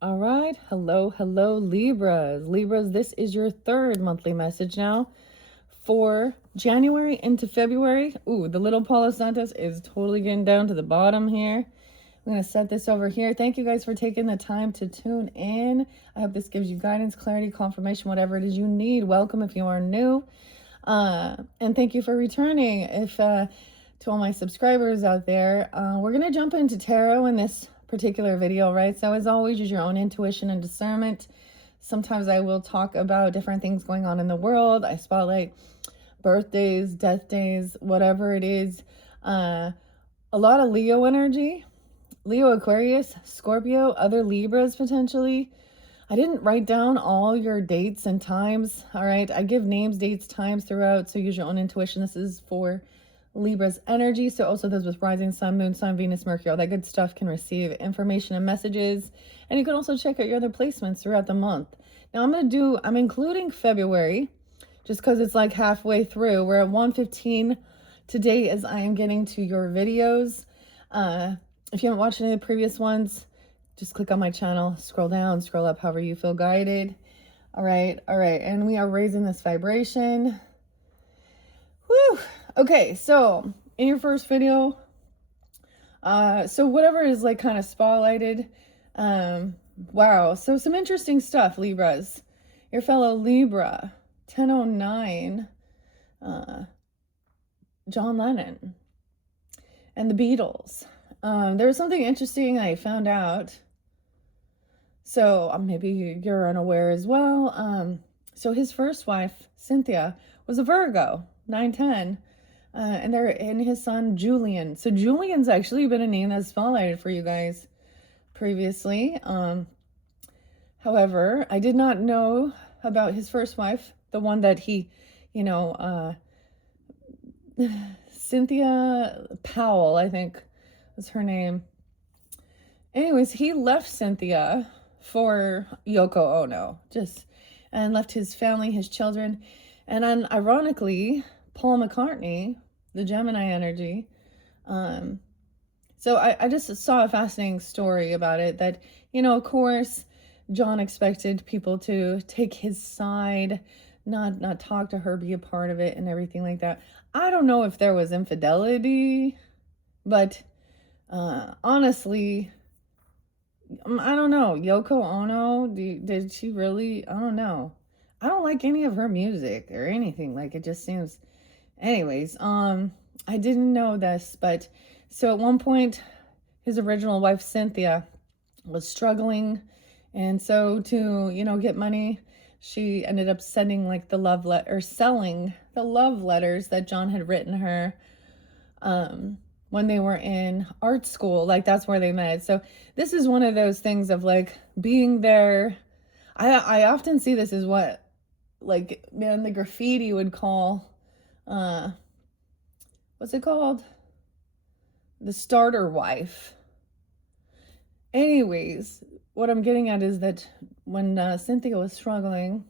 All right. Hello, Libras. Libras, this is your third monthly message now for January into February. Ooh, the little Palo Santos is totally getting down to the bottom here. I'm going to set this over here. Thank you guys for taking the time to tune in. I hope this gives you guidance, clarity, confirmation, whatever it is you need. Welcome if you are new. And thank you for returning. If to all my subscribers out there, we're going to jump into tarot in this particular video, right? So as always, use your own intuition and discernment. Sometimes I will talk about different things going on in the world. I spotlight birthdays, death days, whatever it is. A lot of Leo energy, Leo, Aquarius, Scorpio, other Libras potentially. I didn't write down all your dates and times. All right. I give names, dates, times throughout. So use your own intuition. This is for Libra's energy. So also those with rising sun, moon, sun, Venus, Mercury, all that good stuff can receive information and messages. And you can also check out your other placements throughout the month. Now I'm including February just because it's like halfway through. We're at 1:15 today as I am getting to your videos. If you haven't watched any of the previous ones, just click on my channel, scroll down, scroll up, however you feel guided. All right. And we are raising this vibration. Whew. Okay, so in your first video, so whatever is like kind of spotlighted, wow, so some interesting stuff, Libras. Your fellow Libra, 1009, John Lennon, and the Beatles. There was something interesting I found out. So maybe you're unaware as well. So his first wife, Cynthia, was a Virgo, 910. And his son, Julian. So Julian's actually been a name that's spotlighted for you guys previously. However, I did not know about his first wife, the one that he, Cynthia Powell, I think was her name. Anyways, he left Cynthia for Yoko Ono, and left his family, his children. And then ironically, Paul McCartney, the Gemini energy. So I just saw a fascinating story about it that, of course, John expected people to take his side, not talk to her, be a part of it and everything like that. I don't know if there was infidelity, but honestly, I don't know. Yoko Ono, did she really? I don't know. I don't like any of her music or anything. Like, it just seems... Anyways, I didn't know this, but so at one point, his original wife, Cynthia, was struggling. And so to, get money, she ended up sending like selling the love letters that John had written her, when they were in art school. Like, that's where they met. So this is one of those things of like being there. I often see this as what, like, man, the graffiti would call, what's it called? The starter wife. Anyways, what I'm getting at is that when Cynthia was struggling,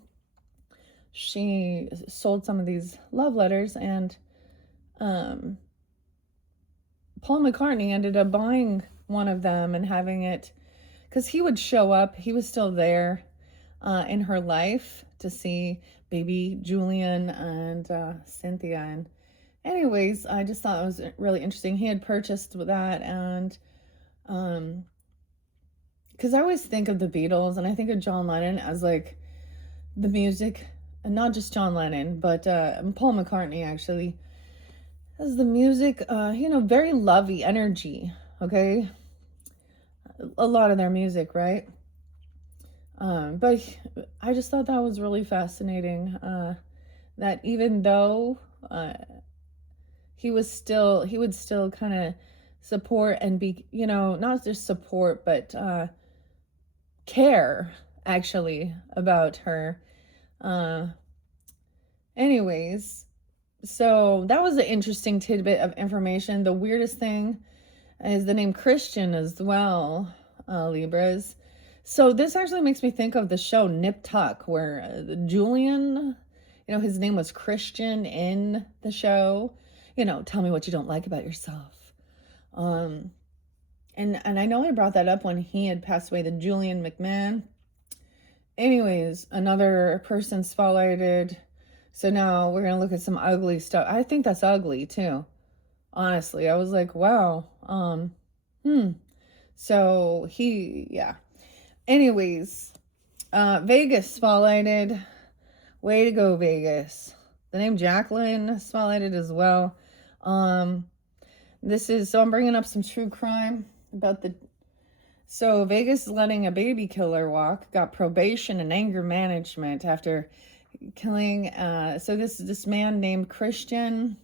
she sold some of these love letters, and Paul McCartney ended up buying one of them and having it, because he would show up. He was still there in her life to see baby Julian and Cynthia. And anyways, I just thought it was really interesting. He had purchased that, and because I always think of the Beatles and I think of John Lennon as like the music, and not just John Lennon, but Paul McCartney actually, as the music, very lovey energy, okay? A lot of their music, right? But I just thought that was really fascinating, that even though he would still kind of support and be, not just support, but care actually about her. Anyways, so that was an interesting tidbit of information. The weirdest thing is the name Christian as well, Libras. So this actually makes me think of the show Nip Tuck, where Julian, his name was Christian in the show. Tell me what you don't like about yourself. And I know I brought that up when he had passed away, the Julian McMahon. Anyways, another person spotlighted. So now we're gonna look at some ugly stuff. I think that's ugly too. Honestly, I was like, wow. So yeah. Anyways, Vegas spotlighted. Way to go, Vegas. The name Jacqueline spotlighted as well. So I'm bringing up some true crime about so Vegas is letting a baby killer walk, got probation and anger management after killing, so this man named Christian,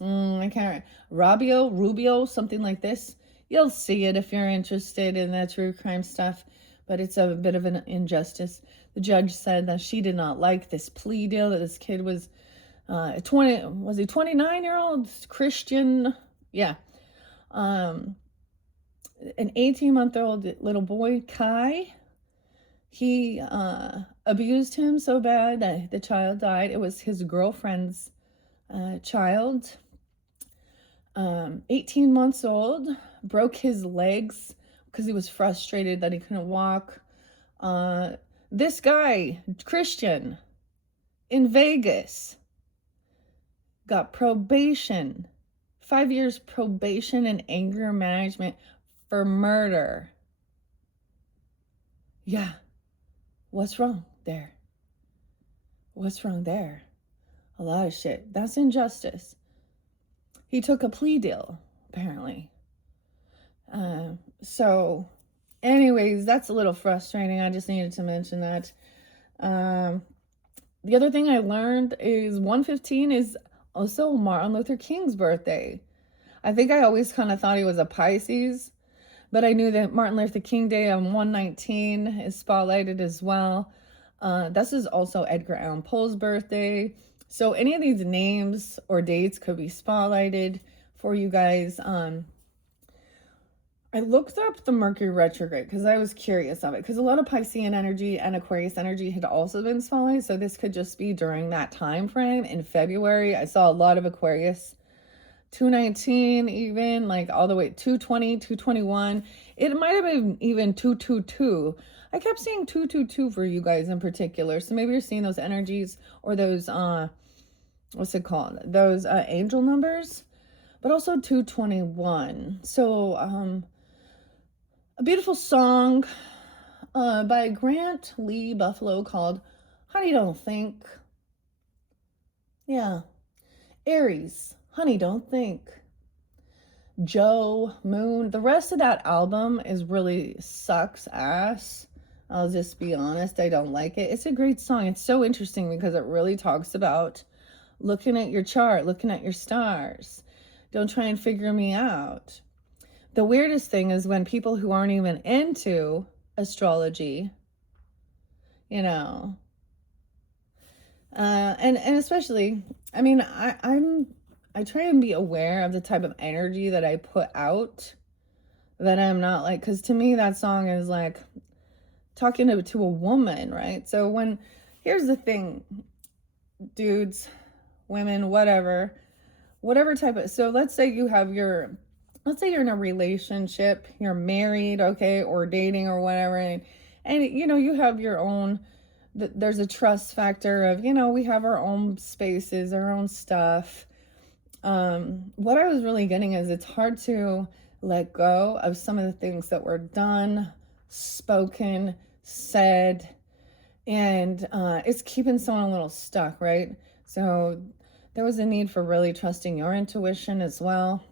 I can't, Rubio, something like this. You'll see it if you're interested in that true crime stuff, but it's a bit of an injustice. The judge said that she did not like this plea deal, that this kid was 29-year-old Christian? Yeah. An 18-month-old little boy, Kai, he abused him so bad that the child died. It was his girlfriend's child. 18 months old, broke his legs because he was frustrated that he couldn't walk. This guy, Christian, in Vegas, got probation, 5 years probation and anger management for murder. Yeah. What's wrong there? What's wrong there? A lot of shit. That's injustice. He took a plea deal, apparently. So, anyways, that's a little frustrating. I just needed to mention that. The other thing I learned is 115 is also Martin Luther King's birthday. I think I always kind of thought he was a Pisces, but I knew that Martin Luther King Day on 119 is spotlighted as well. This is also Edgar Allan Poe's birthday. So any of these names or dates could be spotlighted for you guys. I looked up the Mercury retrograde because I was curious of it, because a lot of Piscean energy and Aquarius energy had also been spotlighted. So this could just be during that time frame in February. I saw a lot of Aquarius. 219, even like all the way 220, 221. It might have been even 222. I kept seeing 222 for you guys in particular. So maybe you're seeing those energies or those what's it called? Those angel numbers, but also 221. So a beautiful song by Grant Lee Buffalo called Honey Don't Think. Yeah. Aries. Honey, Don't Think. Joe, Moon. The rest of that album is really sucks ass. I'll just be honest. I don't like it. It's a great song. It's so interesting because it really talks about looking at your chart, looking at your stars. Don't try and figure me out. The weirdest thing is when people who aren't even into astrology, you know, and especially, I mean, I try and be aware of the type of energy that I put out, that I'm not like, because to me that song is like talking to a woman, right? So here's the thing, dudes, women, whatever type of, so let's say you're in a relationship, you're married, okay, or dating or whatever, and you know, you have your own, there's a trust factor of, you know, we have our own spaces, our own stuff. What I was really getting is it's hard to let go of some of the things that were done, spoken, said, and it's keeping someone a little stuck, right? So there was a need for really trusting your intuition as well.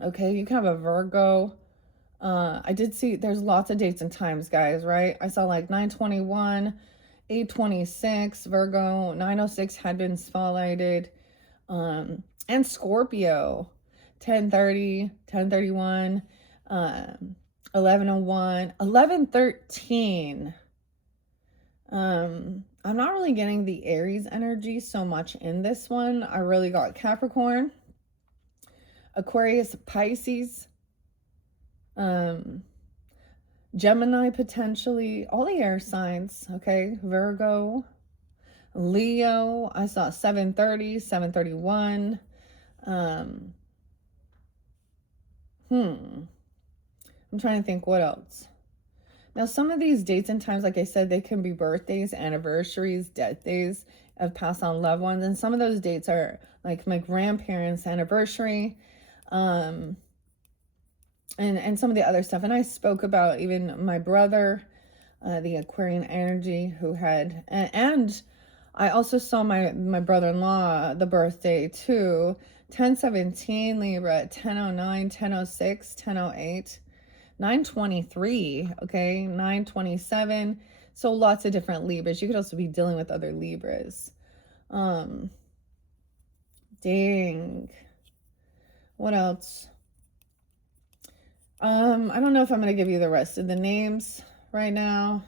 Okay, you can have a Virgo. I did see there's lots of dates and times, guys, right? I saw like 921, 826, Virgo, 906 had been spotlighted. And Scorpio, 1030, 1031, 1101, 1113. I'm not really getting the Aries energy so much in this one. I really got Capricorn, Aquarius, Pisces, Gemini potentially, all the air signs, okay? Virgo, Leo, I saw 730, 731. I'm trying to think what else. Now, some of these dates and times, like I said, they can be birthdays, anniversaries, death days of passed on loved ones. And some of those dates are like my grandparents' anniversary, and some of the other stuff. And I spoke about even my brother, the Aquarian energy, who had, and I also saw my brother-in-law, the birthday too, 10/17 Libra, 10/09, 10/06, 10/08. 9/23, okay, 9/27. So lots of different Libras. You could also be dealing with other Libras. Dang. What else? I don't know if I'm going to give you the rest of the names right now.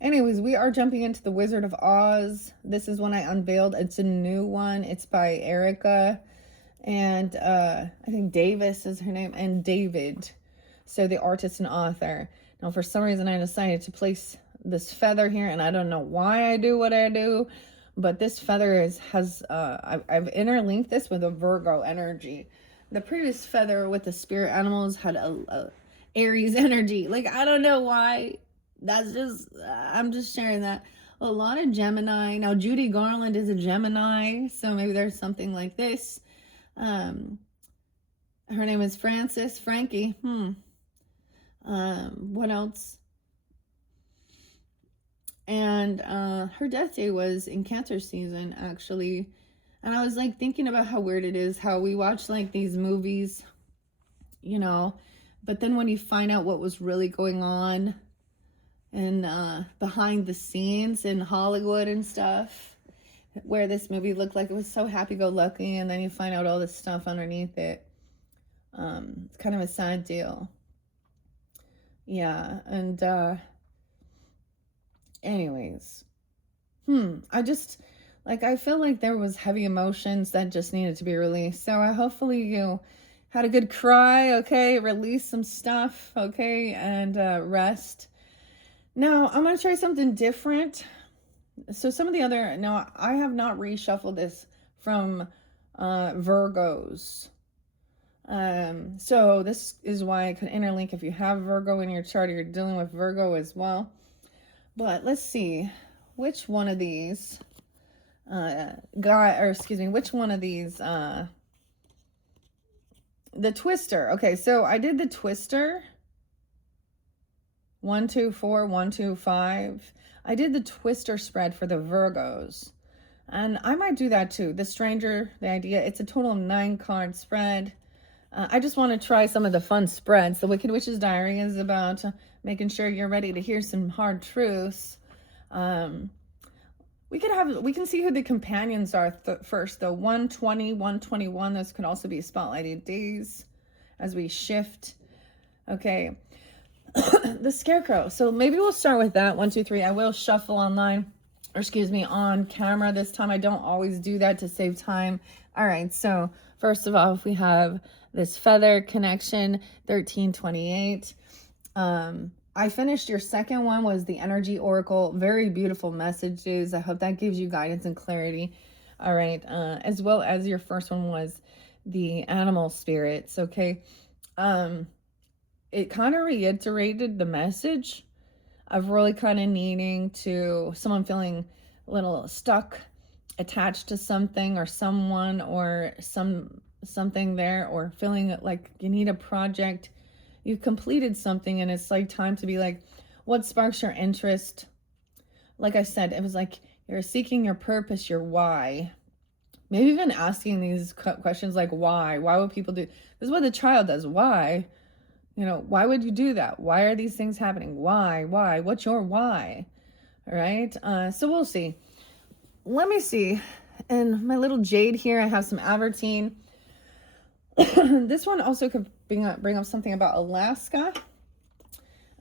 Anyways, we are jumping into the Wizard of Oz. This is one I unveiled. It's a new one. It's by Erica. And I think Davis is her name, and David, so the artist and author. Now, for some reason, I decided to place this feather here, and I don't know why I do what I do, but this feather I've interlinked this with a Virgo energy. The previous feather with the spirit animals had a Aries energy. Like, I don't know why. That's just, I'm just sharing that. A lot of Gemini. Now, Judy Garland is a Gemini, so maybe there's something like this. Her name is Frankie. What else? And her death day was in Cancer season, actually. And I was like thinking about how weird it is how we watch like these movies, you know, but then when you find out what was really going on and behind the scenes in Hollywood and stuff, where this movie looked like it was so happy-go-lucky, and then you find out all this stuff underneath it. It's kind of a sad deal. Yeah, and anyways, I just, like, I feel like there was heavy emotions that just needed to be released. So hopefully you had a good cry, okay? Release some stuff, okay? And rest. Now, I'm going to try something different. So some of the other, now I have not reshuffled this from Virgos. So this is why I could interlink if you have Virgo in your chart or you're dealing with Virgo as well. But let's see which one of these which one of these the twister. Okay, so I did the twister 1, 2, 4, 1, 2, 5. I did the twister spread for the Virgos, and I might do that too. The Stranger, the idea, it's a total of 9 card spread. I just want to try some of the fun spreads. The Wicked Witch's Diary is about making sure you're ready to hear some hard truths. We can see who the companions are first, though. 120, 121, those could also be spotlighted days as we shift. Okay. The Scarecrow. So maybe we'll start with that. 1, 2, 3. I will shuffle on camera this time. I don't always do that to save time. All right. So first of all, if we have this feather connection, 1328. I finished your second one, was the Energy Oracle. Very beautiful messages. I hope that gives you guidance and clarity. All right. As well as your first one was the Animal Spirits. Okay. It kind of reiterated the message of really kind of needing to, someone feeling a little stuck, attached to something or someone or something there, or feeling like you need a project. You've completed something and it's like time to be like, what sparks your interest? Like I said, it was like you're seeking your purpose, your why. Maybe even asking these questions like why? Why would people do this? Is what the child does. Why? You know, why would you do that? Why are these things happening? Why? What's your why? All right. So we'll see. Let me see. And my little jade here, I have some Avertine. This one also could bring up something about Alaska.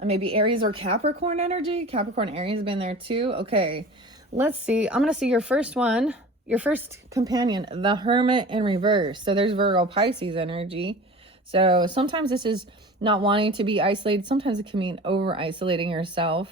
Maybe Aries or Capricorn energy. Capricorn, Aries have been there too. Okay. Let's see. I'm going to see your first one. Your first companion, the Hermit in reverse. So there's Virgo, Pisces energy. So sometimes this is not wanting to be isolated. Sometimes it can mean over isolating yourself.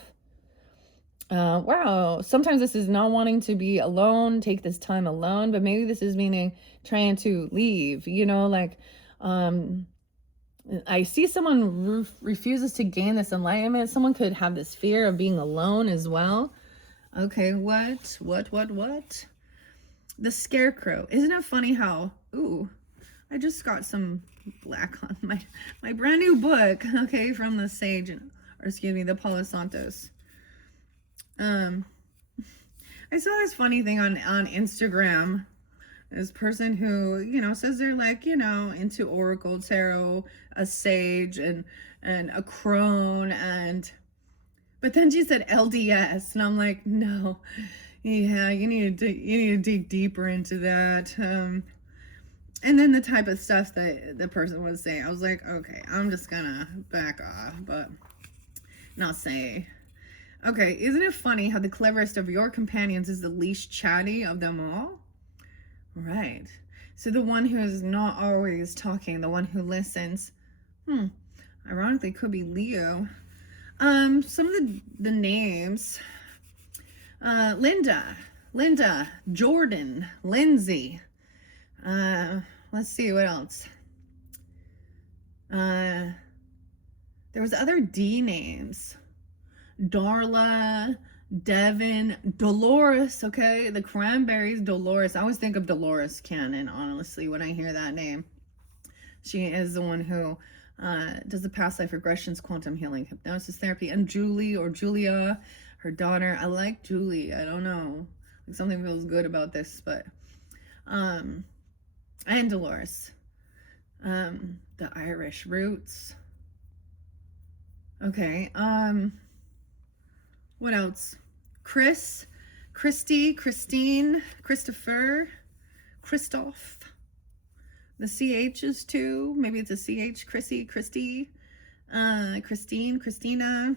Wow. Sometimes this is not wanting to be alone, take this time alone, but maybe this is meaning trying to leave, you know, like I see someone refuses to gain this enlightenment. Someone could have this fear of being alone as well. Okay, what? The Scarecrow. Isn't it funny how, ooh, I just got some black on my brand new book, okay, from the Sage, or excuse me, the Palo Santos. I saw this funny thing on Instagram. This person who, you know, says they're like, you know, into Oracle, Tarot, a Sage, and a Crone, but then she said LDS, and I'm like, no, yeah, you need to dig deeper into that. And then the type of stuff that the person was saying, I was like, okay, I'm just gonna back off, but not say. Okay, isn't it funny how the cleverest of your companions is the least chatty of them all? Right. So the one who is not always talking, the one who listens, ironically could be Leo. Some of the names, Linda, Jordan, Lindsay. Let's see what else. There was other D names. Darla, Devin, Dolores, okay? The Cranberries, Dolores. I always think of Dolores Cannon, honestly, when I hear that name. She is the one who does the past life regressions, quantum healing, hypnosis therapy. And Julie, or Julia, her daughter. I like Julie. I don't know. Like, something feels good about this, but and Dolores. The Irish roots. Okay. What else? Chris, Christy, Christine, Christopher, Christoph. The CHs too. Maybe it's a CH. Chrissy, Christy, Christine, Christina.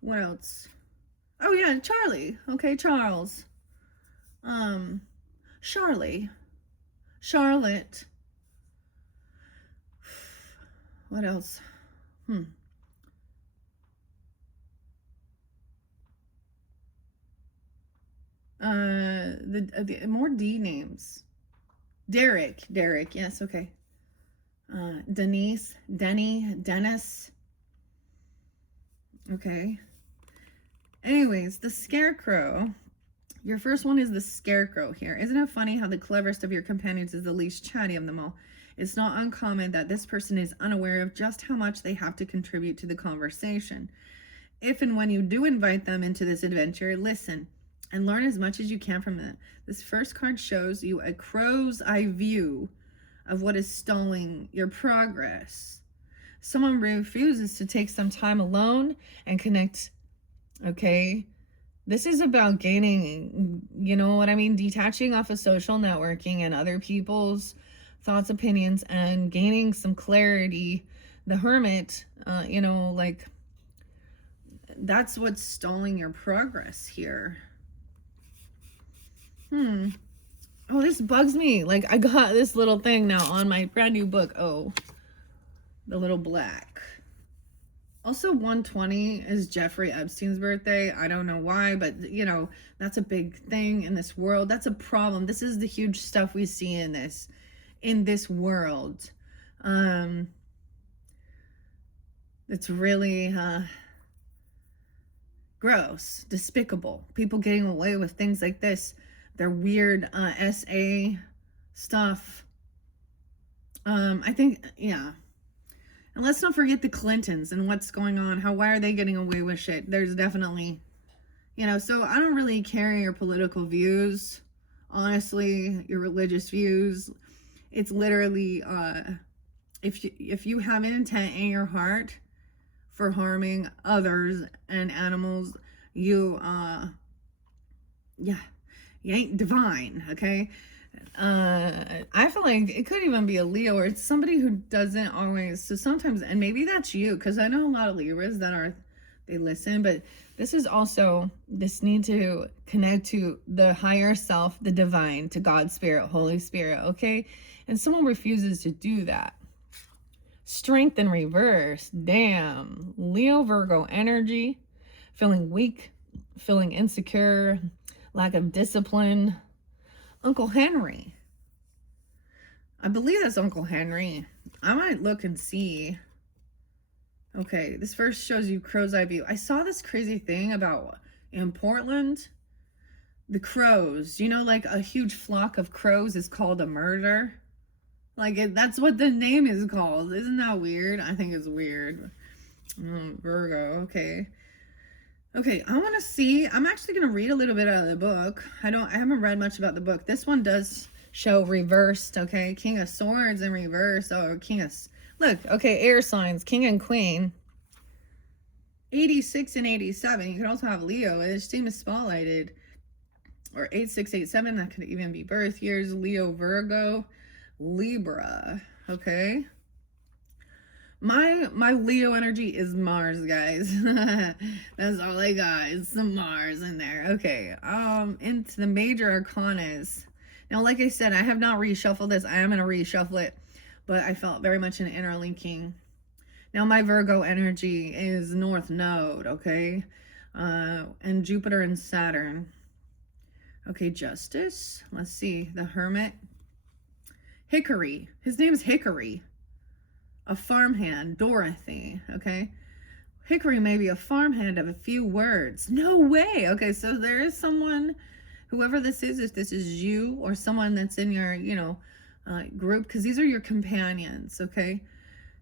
What else? Oh yeah, Charlie. Okay, Charles. Charlie, Charlotte. What else? The more D names. Derek, yes, okay. Denise, Denny, Dennis. Okay. Anyways, the Scarecrow. Your first one is the Scarecrow here. Isn't it funny how the cleverest of your companions is the least chatty of them all? It's not uncommon that this person is unaware of just how much they have to contribute to the conversation. If and when you do invite them into this adventure, listen and learn as much as you can from it. This first card shows you a crow's eye view of what is stalling your progress. Someone refuses to take some time alone and connect, okay? This is about gaining, you know what I mean? Detaching off of social networking and other people's thoughts, opinions, and gaining some clarity. The Hermit, you know, like, that's what's stalling your progress here. Oh, this bugs me. Like, I got this little thing now on my brand new book. Oh, the little black. Also, 120 is Jeffrey Epstein's birthday. I don't know why, but, you know, that's a big thing in this world. That's a problem. This is the huge stuff we see in this world. It's really gross, despicable. People getting away with things like this. Their weird SA stuff. I think, yeah. And let's not forget the Clintons and what's going on. Why are they getting away with shit? There's definitely, you know, so I don't really care your political views, honestly, your religious views. It's literally, if you have an intent in your heart for harming others and animals, you ain't divine, okay? I feel like it could even be a Leo, or it's somebody who doesn't always, so sometimes, and maybe that's you, because I know a lot of Libras that they listen, but this is also this need to connect to the higher self, the divine, to God's Spirit, Holy Spirit, okay? And someone refuses to do that. Strength in reverse, damn. Leo, Virgo energy, feeling weak, feeling insecure, lack of discipline. Uncle Henry. I believe that's Uncle Henry. I might look and see. Okay, this first shows you crow's eye view. I saw this crazy thing about in Portland, the crows. You know, like a huge flock of crows is called a murder. Like that's what the name is called. Isn't that weird? I think it's weird. Virgo. Okay. Okay, I want to see. I'm actually going to read a little bit out of the book. I haven't read much about the book. This one does show reversed, okay? King of Swords in reverse. Oh, look, okay, air signs, King and Queen. 86 and 87. You can also have Leo. His theme is spotlighted. Or 8687. That could even be birth years. Leo, Virgo, Libra. Okay. My Leo energy is Mars, guys. That's all I got. It's some Mars in there. Okay. Into the major arcanas. Now, like I said, I have not reshuffled this. I am going to reshuffle it, but I felt very much an interlinking. Now, my Virgo energy is North Node, okay? And Jupiter and Saturn. Okay, Justice. Let's see. The Hermit. Hickory. His name is Hickory. A farmhand, Dorothy, okay? Hickory may be a farmhand of a few words. No way. Okay, so there is someone, whoever this is, if this is you or someone that's in your, group, because these are your companions, okay?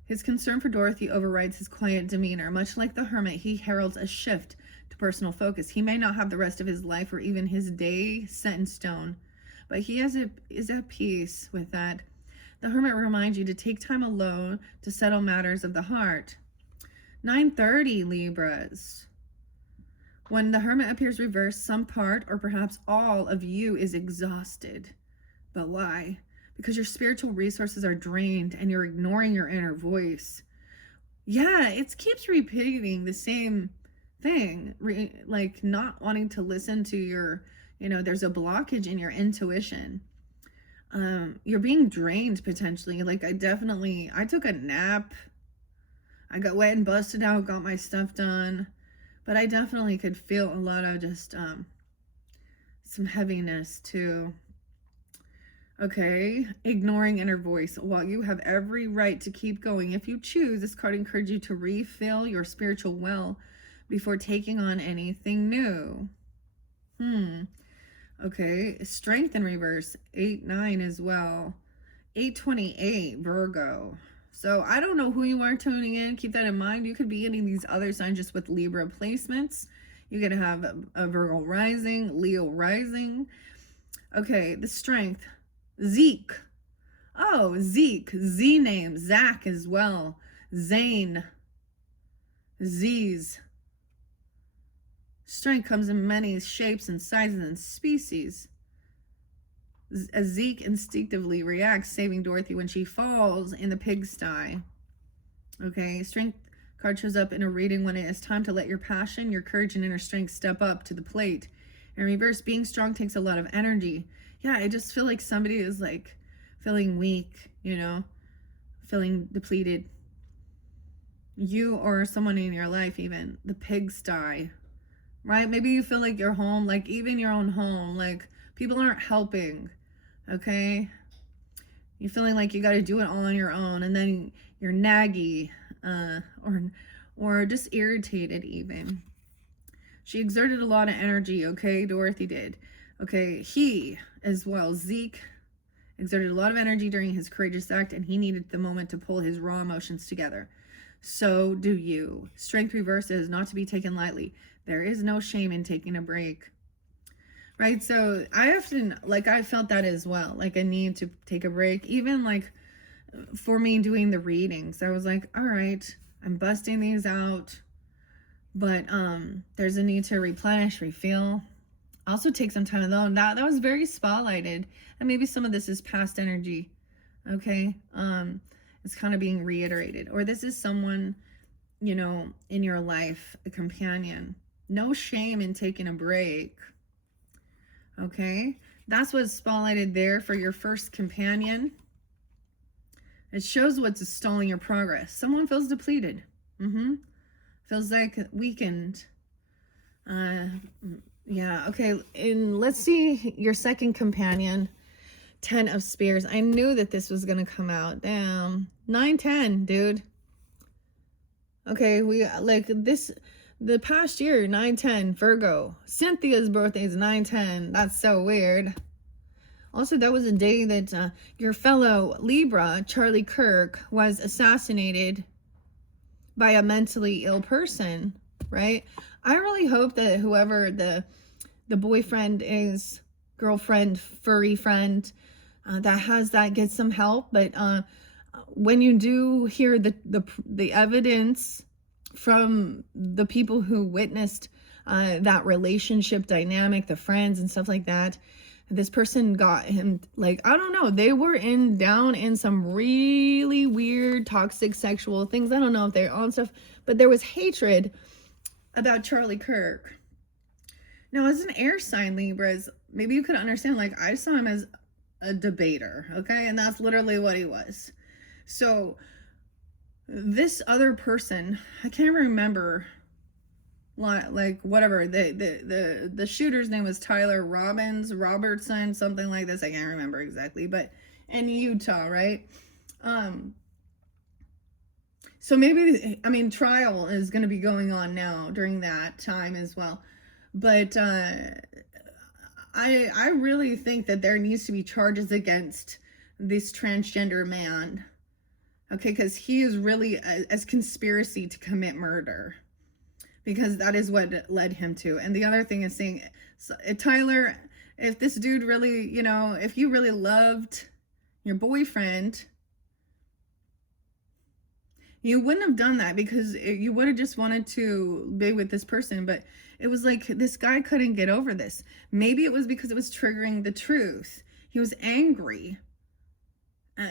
His concern for Dorothy overrides his quiet demeanor. Much like the hermit, he heralds a shift to personal focus. He may not have the rest of his life or even his day set in stone, but he is at peace with that. The hermit reminds you to take time alone to settle matters of the heart. 9:30 Libras. When the hermit appears reversed, some part or perhaps all of you is exhausted. But why? Because your spiritual resources are drained and you're ignoring your inner voice. Yeah, it keeps repeating the same thing, like not wanting to listen to your, there's a blockage in your intuition. You're being drained potentially. Like I took a nap. I got wet and busted out, got my stuff done, but I definitely could feel a lot of just some heaviness too. Okay, ignoring inner voice. While you have every right to keep going, if you choose, this card encourages you to refill your spiritual well before taking on anything new. Okay, strength in reverse, 8-9 as well. 8-28, Virgo. So I don't know who you are tuning in. Keep that in mind. You could be getting these other signs just with Libra placements. You could have a Virgo rising, Leo rising. Okay, the strength, Zeke. Oh, Zeke, Z name, Zach as well. Zane, Z's. Strength comes in many shapes and sizes and species. As Zeke instinctively reacts, saving Dorothy when she falls in the pigsty. Okay, strength card shows up in a reading when it is time to let your passion, your courage, and inner strength step up to the plate. In reverse, being strong takes a lot of energy. Yeah, I just feel like somebody is like feeling weak, feeling depleted. You or someone in your life, even the pigsty. Right? Maybe you feel like your home, like even your own home, like people aren't helping, okay? You're feeling like you got to do it all on your own, and then you're naggy, or just irritated even. She exerted a lot of energy, okay? Dorothy did. Okay, he as well, Zeke, exerted a lot of energy during his courageous act, and he needed the moment to pull his raw emotions together. So do you. Strength reverse is not to be taken lightly. There is no shame in taking a break. Right? So I often, I felt that as well. Like I need to take a break. Even like for me doing the readings, I was like, all right, I'm busting these out. But there's a need to replenish, refill. Also take some time alone. That was very spotlighted. And maybe some of this is past energy. Okay? It's kind of being reiterated. Or this is someone, in your life, a companion. No shame in taking a break. Okay? That's what's spotlighted there for your first companion. It shows what's stalling your progress. Someone feels depleted. Feels like weakened. Yeah, okay. And let's see your second companion. Ten of Spears. I knew that this was going to come out. Damn. 9-10, dude. Okay, we like this, the past year, 9-10, Virgo. Cynthia's birthday is 9-10. That's so weird. Also, that was a day that your fellow Libra, Charlie Kirk, was assassinated by a mentally ill person, right? I really hope that whoever the boyfriend is, girlfriend, furry friend, that has that gets some help. But when you do hear the evidence from the people who witnessed that relationship dynamic, the friends and stuff like that, this person got him, like, I don't know, they were down in some really weird toxic sexual things. I don't know if they're on stuff, but there was hatred about Charlie Kirk. Now, as an air sign, Libras, maybe you could understand, like, I saw him as a debater, okay? And that's literally what he was. So this other person, I can't remember, like, whatever, the shooter's name was Tyler Robertson, something like this. I can't remember exactly, but in Utah, right? So maybe, I mean, trial is going to be going on now during that time as well. But I really think that there needs to be charges against this transgender man. Okay, because he is really as conspiracy to commit murder, because that is what led him to. And the other thing is saying, Tyler, if this dude really, you know, if you really loved your boyfriend, you wouldn't have done that, because you would have just wanted to be with this person. But it was like this guy couldn't get over this. Maybe it was because it was triggering the truth. He was angry.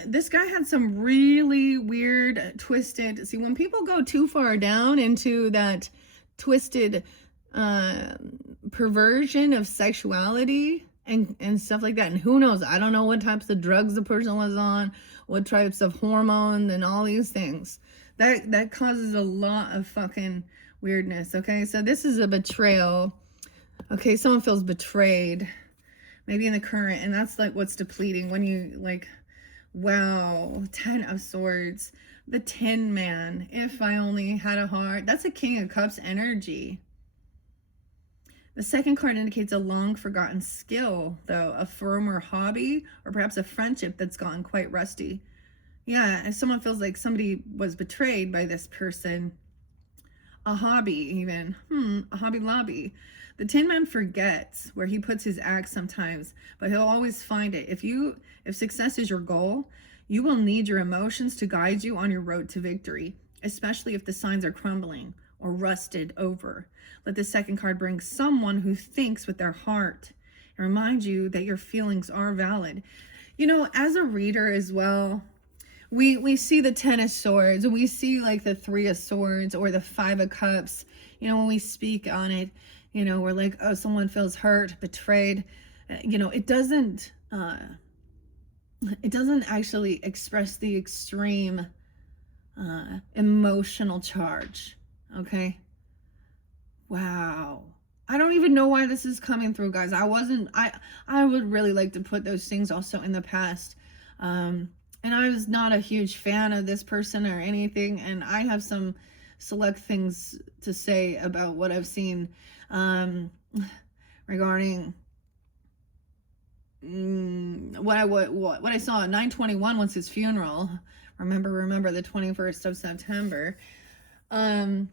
This guy had some really weird, twisted... See, when people go too far down into that twisted perversion of sexuality and stuff like that, and who knows, I don't know what types of drugs the person was on, what types of hormones and all these things, that causes a lot of fucking weirdness. Okay, so this is a betrayal. Okay, someone feels betrayed, maybe in the current, and that's like what's depleting when you, like, wow, 10 of Swords, the Tin Man, if I only had a heart. That's a King of Cups energy. The second card indicates a long forgotten skill, though, a firm or hobby, or perhaps a friendship that's gotten quite rusty. Yeah, if someone feels like somebody was betrayed by this person, a hobby even, a Hobby Lobby. The Tin Man forgets where he puts his axe sometimes, but he'll always find it. If success is your goal, you will need your emotions to guide you on your road to victory, especially if the signs are crumbling or rusted over. Let the second card bring someone who thinks with their heart and remind you that your feelings are valid. You know, as a reader as well, we see the 10 of Swords, and we see like the 3 of Swords or the 5 of Cups. You know, when we speak on it, you know, we're like, oh, someone feels hurt, betrayed. You know, it doesn't actually express the extreme emotional charge. Okay. Wow. I don't even know why this is coming through, guys. I would really like to put those things also in the past. And I was not a huge fan of this person or anything, and I have some select things to say about what I've seen regarding what I saw. 9/21 was his funeral. Remember the 21st of September. And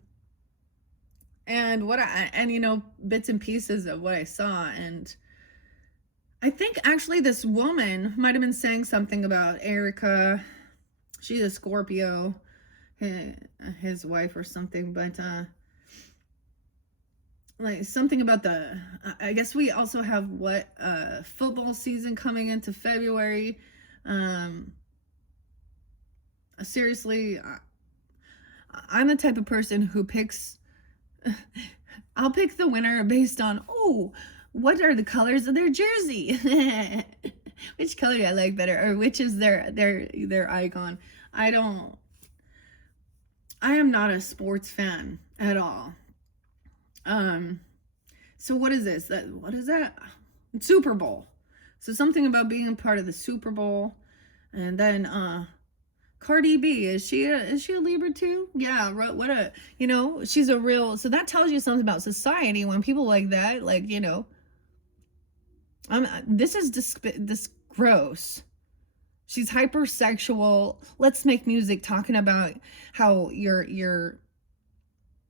you know, bits and pieces of what I saw, and I think actually this woman might have been saying something about Erica. She's a Scorpio, his wife or something, but like something about I guess we also have football season coming into February. Seriously, I'm the type of person who picks, I'll pick the winner based on, oh, what are the colors of their jersey? Which color do I like better? Or which is their icon? I am not a sports fan at all. So what is this? What is that? Super Bowl. So something about being part of the Super Bowl. And then Cardi B, is she a Libra too? Yeah, what a, she's a real, so that tells you something about society when people like that, like, this is this gross. She's hypersexual. Let's make music talking about how your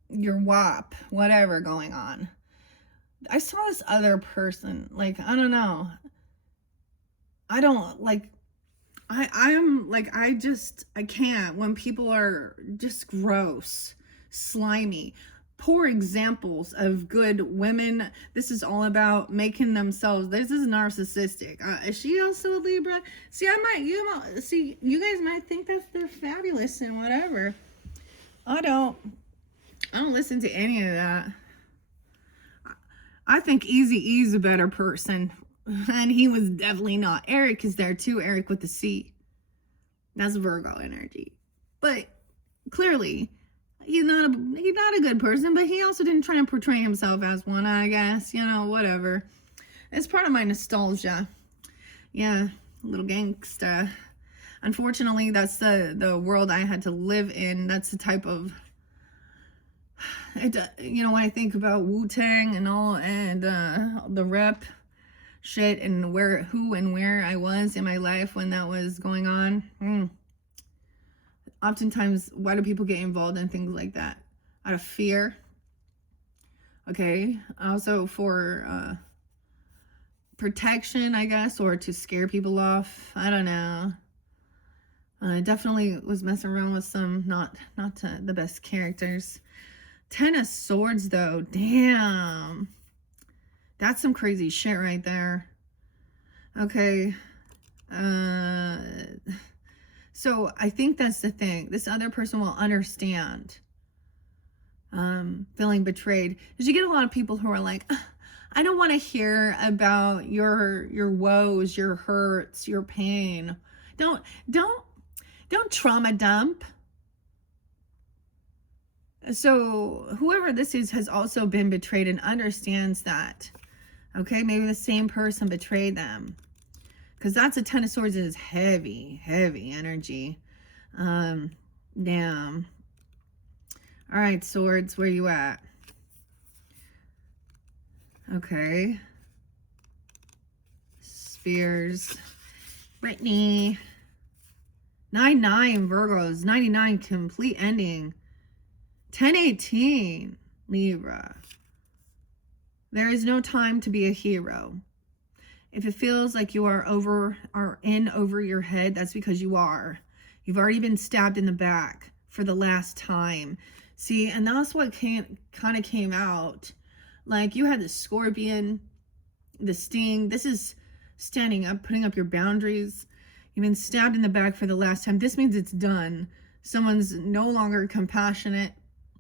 WAP, whatever going on. I saw this other person, like, I don't know. I don't like, I'm like, I can't when people are just gross, slimy. Poor examples of good women. This is all about making themselves. This is narcissistic. Is she also a Libra? See, you guys might think that they're fabulous and whatever. I don't listen to any of that. I think Eazy-E's a better person. And he was definitely not. Eric is there too. Eric with the C. That's Virgo energy. But clearly, he's not a good person. But he also didn't try and portray himself as one, I guess. Whatever. It's part of my nostalgia. Yeah, a little gangsta. Unfortunately, that's the world I had to live in. That's the type of... when I think about Wu-Tang and all, and the rep shit, and who and where I was in my life when that was going on. Oftentimes, why do people get involved in things like that? Out of fear. Okay. Also for protection, I guess, or to scare people off. I don't know. I definitely was messing around with some not the best characters. 10 of Swords, though. Damn. That's some crazy shit right there. Okay. So I think that's the thing. This other person will understand feeling betrayed. Because you get a lot of people who are like, I don't want to hear about your woes, your hurts, your pain. Don't trauma dump. So whoever this is has also been betrayed and understands that. Okay, maybe the same person betrayed them. Because that's a 10 of Swords is heavy energy. Damn. All right, Swords, where you at? Okay. Spears. Brittany. 9-9 Virgos. 99 complete ending. 10-18 Libra. There is no time to be a hero. If it feels like you are in over your head, that's because you are. You've already been stabbed in the back for the last time. See, and that's what kind of came out. Like, you had the Scorpion, the Sting. This is standing up, putting up your boundaries. You've been stabbed in the back for the last time. This means it's done. Someone's no longer compassionate,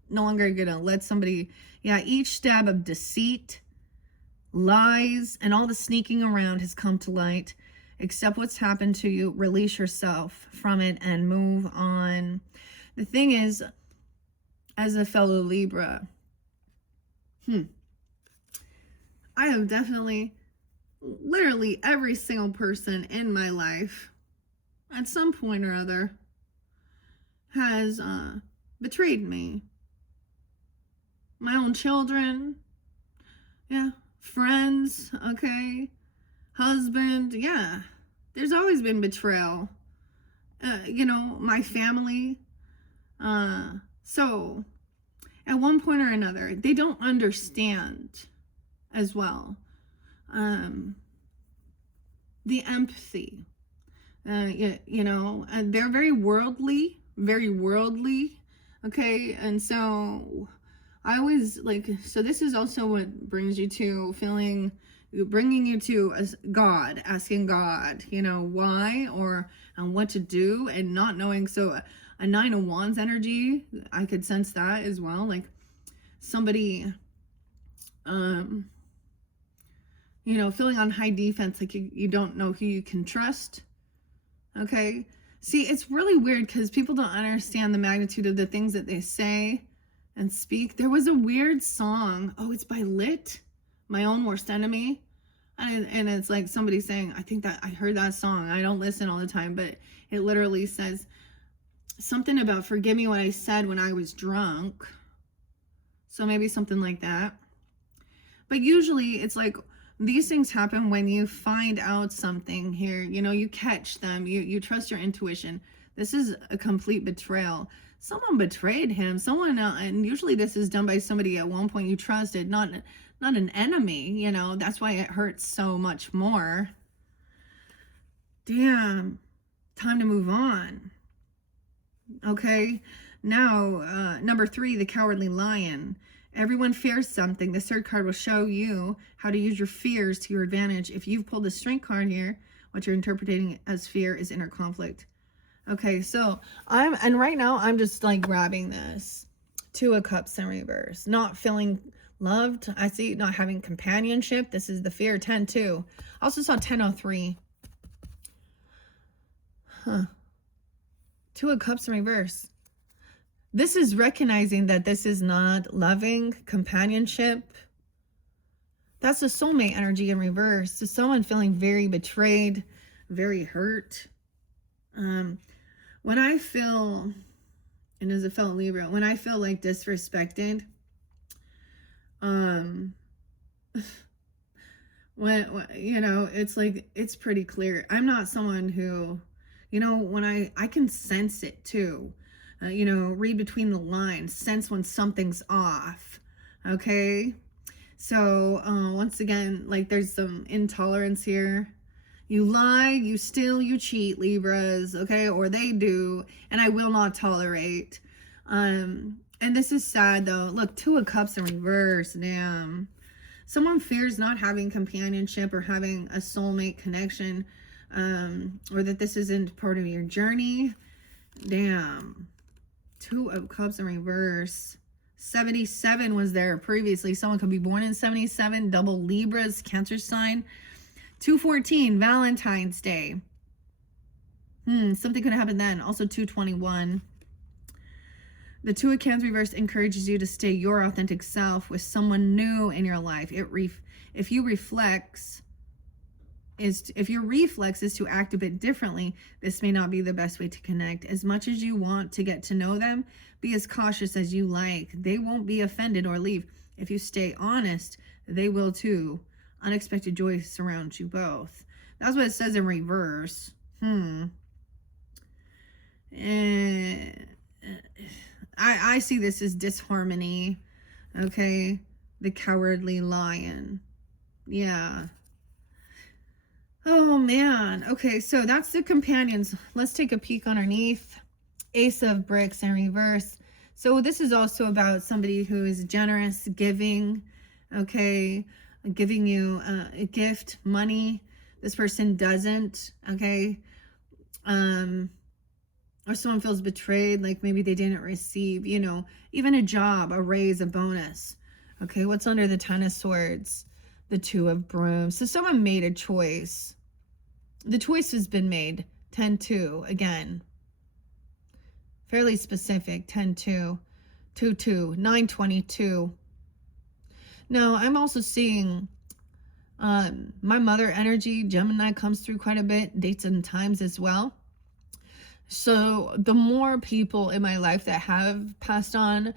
no longer gonna let somebody... Yeah, each stab of deceit, lies, and all the sneaking around has come to light. Accept what's happened to you, release yourself from it, and move on. The thing is, as a fellow Libra, I have definitely, literally every single person in my life, at some point or other, has betrayed me. My own children, yeah, friends, okay, husband, yeah. There's always been betrayal. My family. So, at one point or another, they don't understand as well. The empathy. And they're very worldly, okay? And so... I always so this is also what brings you to bringing you to God, asking God, why and what to do, and not knowing. So a 9 of Wands energy, I could sense that as well. Like somebody, feeling on high defense, like you don't know who you can trust. Okay. See, it's really weird because people don't understand the magnitude of the things that they say and speak. There was a weird song. Oh, it's by Lit, My Own Worst Enemy. And it's like somebody saying, I think that I heard that song. I don't listen all the time, but it literally says something about forgive me what I said when I was drunk. So maybe something like that. But usually it's like these things happen when you find out something here, you know, you catch them, you trust your intuition. This is a complete betrayal. Someone betrayed him, someone and usually this is done by somebody at one point you trusted, not an enemy, you know. That's why it hurts so much more. Damn, time to move on. Okay, now number 3, the Cowardly Lion. Everyone fears something. The third card will show you how to use your fears to your advantage. If you've pulled the Strength card here, what you're interpreting as fear is inner conflict. Okay, so and right now I'm just like grabbing this 2 of Cups in reverse, not feeling loved. I see not having companionship. This is the fear. 10-2. I also saw 10-03. 2 of Cups in reverse. This is recognizing that this is not loving companionship. That's the soulmate energy in reverse. So someone feeling very betrayed, very hurt. When I feel, and as a fellow Libra, when I feel like disrespected, when you know, it's like, it's pretty clear. I'm not someone who, you know, when I can sense it too. You know, read between the lines, sense when something's off. Okay, so once again, like there's some intolerance here. You lie, you steal, you cheat, Libras, okay, or they do, and I will not tolerate. And this is sad though. Look, 2 of Cups in reverse. Damn, someone fears not having companionship or having a soulmate connection, or that this isn't part of your journey. Damn. 2 of Cups in reverse. 77 was there previously. Someone could be born in 77. Double Libras, Cancer sign. 214, Valentine's Day. Something could have happened then. Also 221. The 2 of Cancer reverse encourages you to stay your authentic self with someone new in your life. If your reflex is to act a bit differently, this may not be the best way to connect. As much as you want to get to know them, be as cautious as you like. They won't be offended or leave. If you stay honest, they will too. Unexpected joy surrounds you both. That's what it says in reverse. I see this as disharmony. Okay, the Cowardly Lion. Yeah. Oh man. Okay, so that's the companions. Let's take a peek underneath. Ace of Bricks in reverse. So this is also about somebody who is generous, giving, okay, giving you a gift, money. This person doesn't, okay. Or someone feels betrayed, like maybe they didn't receive, you know, even a job, a raise, a bonus. Okay, what's under the 10 of Swords? The 2 of Brooms. So someone made a choice. The choice has been made. 10-2 again. Fairly specific. 10-2. 2-2. 9-22. Now, I'm also seeing my mother energy. Gemini comes through quite a bit. Dates and times as well. So the more people in my life that have passed on,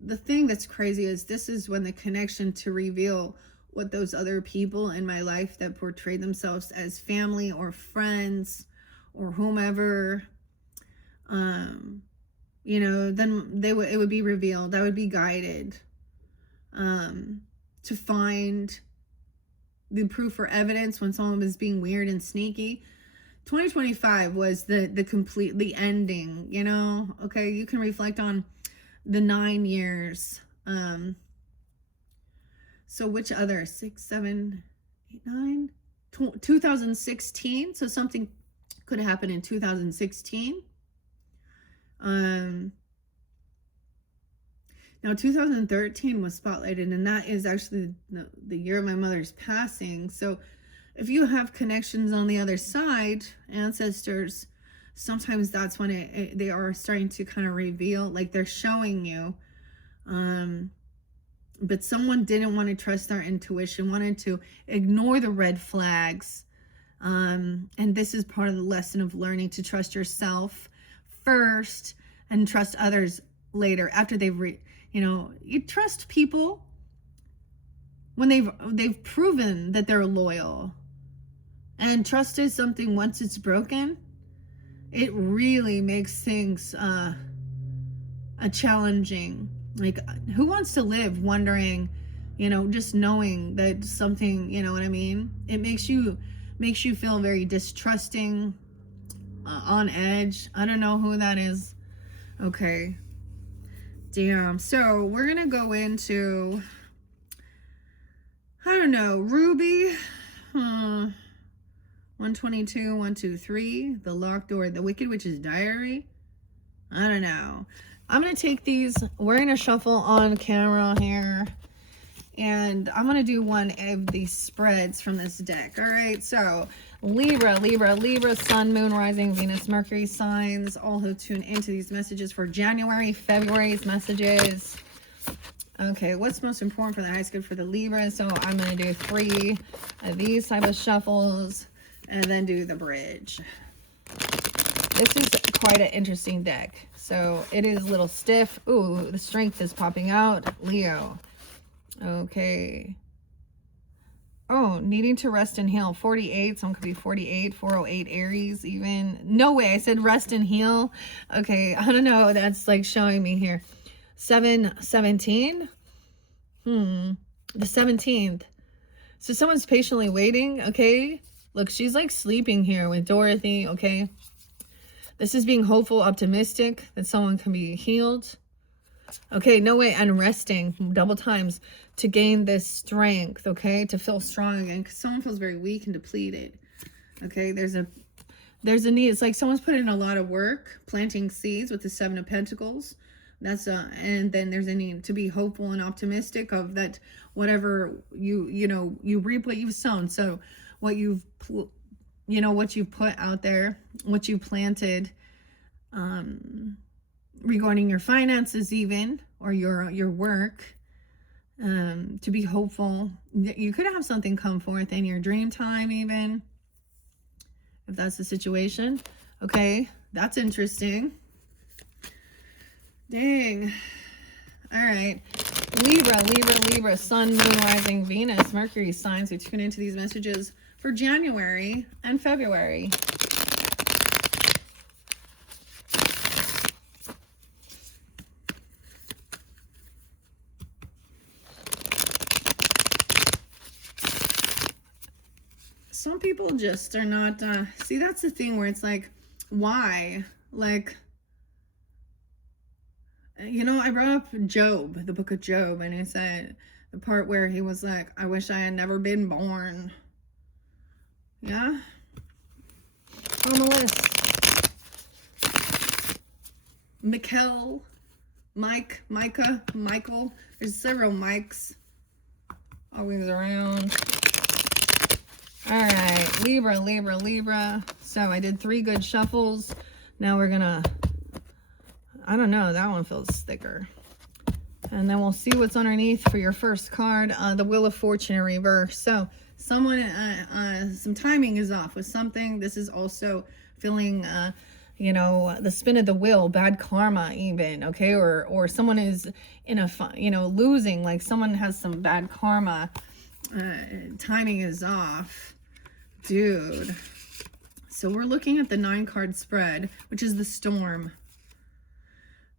the thing that's crazy is this is when the connection to reveal what those other people in my life that portray themselves as family or friends or whomever, you know, then it would be revealed. I would be guided to find the proof or evidence when someone was being weird and sneaky. 2025 was the ending, you know. Okay, you can reflect on the 9 years. So which other 6, 7, 8, 9, 2016. So something could happen in 2016. Now 2013 was spotlighted, and that is actually the year of my mother's passing. So if you have connections on the other side, ancestors, sometimes that's when they are starting to kind of reveal, like they're showing you but someone didn't want to trust their intuition, wanted to ignore the red flags. And this is part of the lesson of learning to trust yourself first and trust others later, after they've you trust people when they've proven that they're loyal. And trust is something, once it's broken, it really makes things challenging. Like, who wants to live wondering, just knowing that something, you know what I mean? It makes you feel very distrusting, on edge. I don't know who that is. Okay. Damn. So we're going to go into, I don't know, Ruby. 122, 123, The Locked Door, The Wicked Witch's Diary. I don't know. I'm going to take these. We're going to shuffle on camera here. And I'm going to do one of these spreads from this deck. All right. So Libra, Sun, Moon, Rising, Venus, Mercury signs. All who tune into these messages for January, February's messages. Okay. What's most important for the highest good for the Libra? So I'm going to do 3 of these type of shuffles and then do the bridge. This is quite an interesting deck. So it is a little stiff. Ooh, the strength is popping out. Leo. Okay. Oh, needing to rest and heal. 48. Someone could be 48. 408 Aries even. No way. I said rest and heal. Okay. I don't know. That's like showing me here. 717. The 17th. So someone's patiently waiting. Okay. Look, she's like sleeping here with Dorothy. Okay. This is being hopeful, optimistic that someone can be healed. Okay, no way, and resting double times to gain this strength, okay, to feel strong again, because someone feels very weak and depleted. Okay, there's a need. It's like someone's put in a lot of work, planting seeds with the 7 of Pentacles. And then there's a need to be hopeful and optimistic of that whatever you reap what you've sown. So what you've put out there, what you planted, regarding your finances even, or your work, to be hopeful. You could have something come forth in your dream time even, if that's the situation. Okay, that's interesting. Dang. All right. Libra, Sun, Moon, Rising, Venus, Mercury signs who tune into these messages for January and February. Some people just are not, see, that's the thing where it's like, why? Like, I brought up Job, the book of Job, and he said the part where he was like, I wish I had never been born. Yeah. On the list. Michael. There's several Mikes always around. All right, Libra. So I did 3 good shuffles. Now we're gonna, I don't know, that one feels thicker. And then we'll see what's underneath for your first card, the Wheel of Fortune in reverse. So someone, some timing is off with something. This is also feeling, the spin of the wheel, bad karma even, okay? Or someone is in a, losing, like someone has some bad karma. Timing is off. Dude. So we're looking at the 9-card spread, which is the Storm.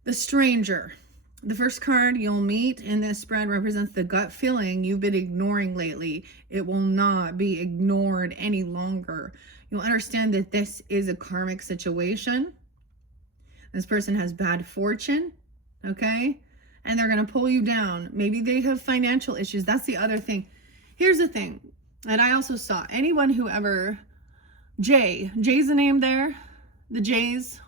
The Stranger. The first card you'll meet in this spread represents the gut feeling you've been ignoring lately. It will not be ignored any longer. You'll understand that this is a karmic situation. This person has bad fortune, okay? And they're going to pull you down. Maybe they have financial issues. That's the other thing. Here's the thing that I also saw. Anyone who ever... Jay's the name there. The Jays.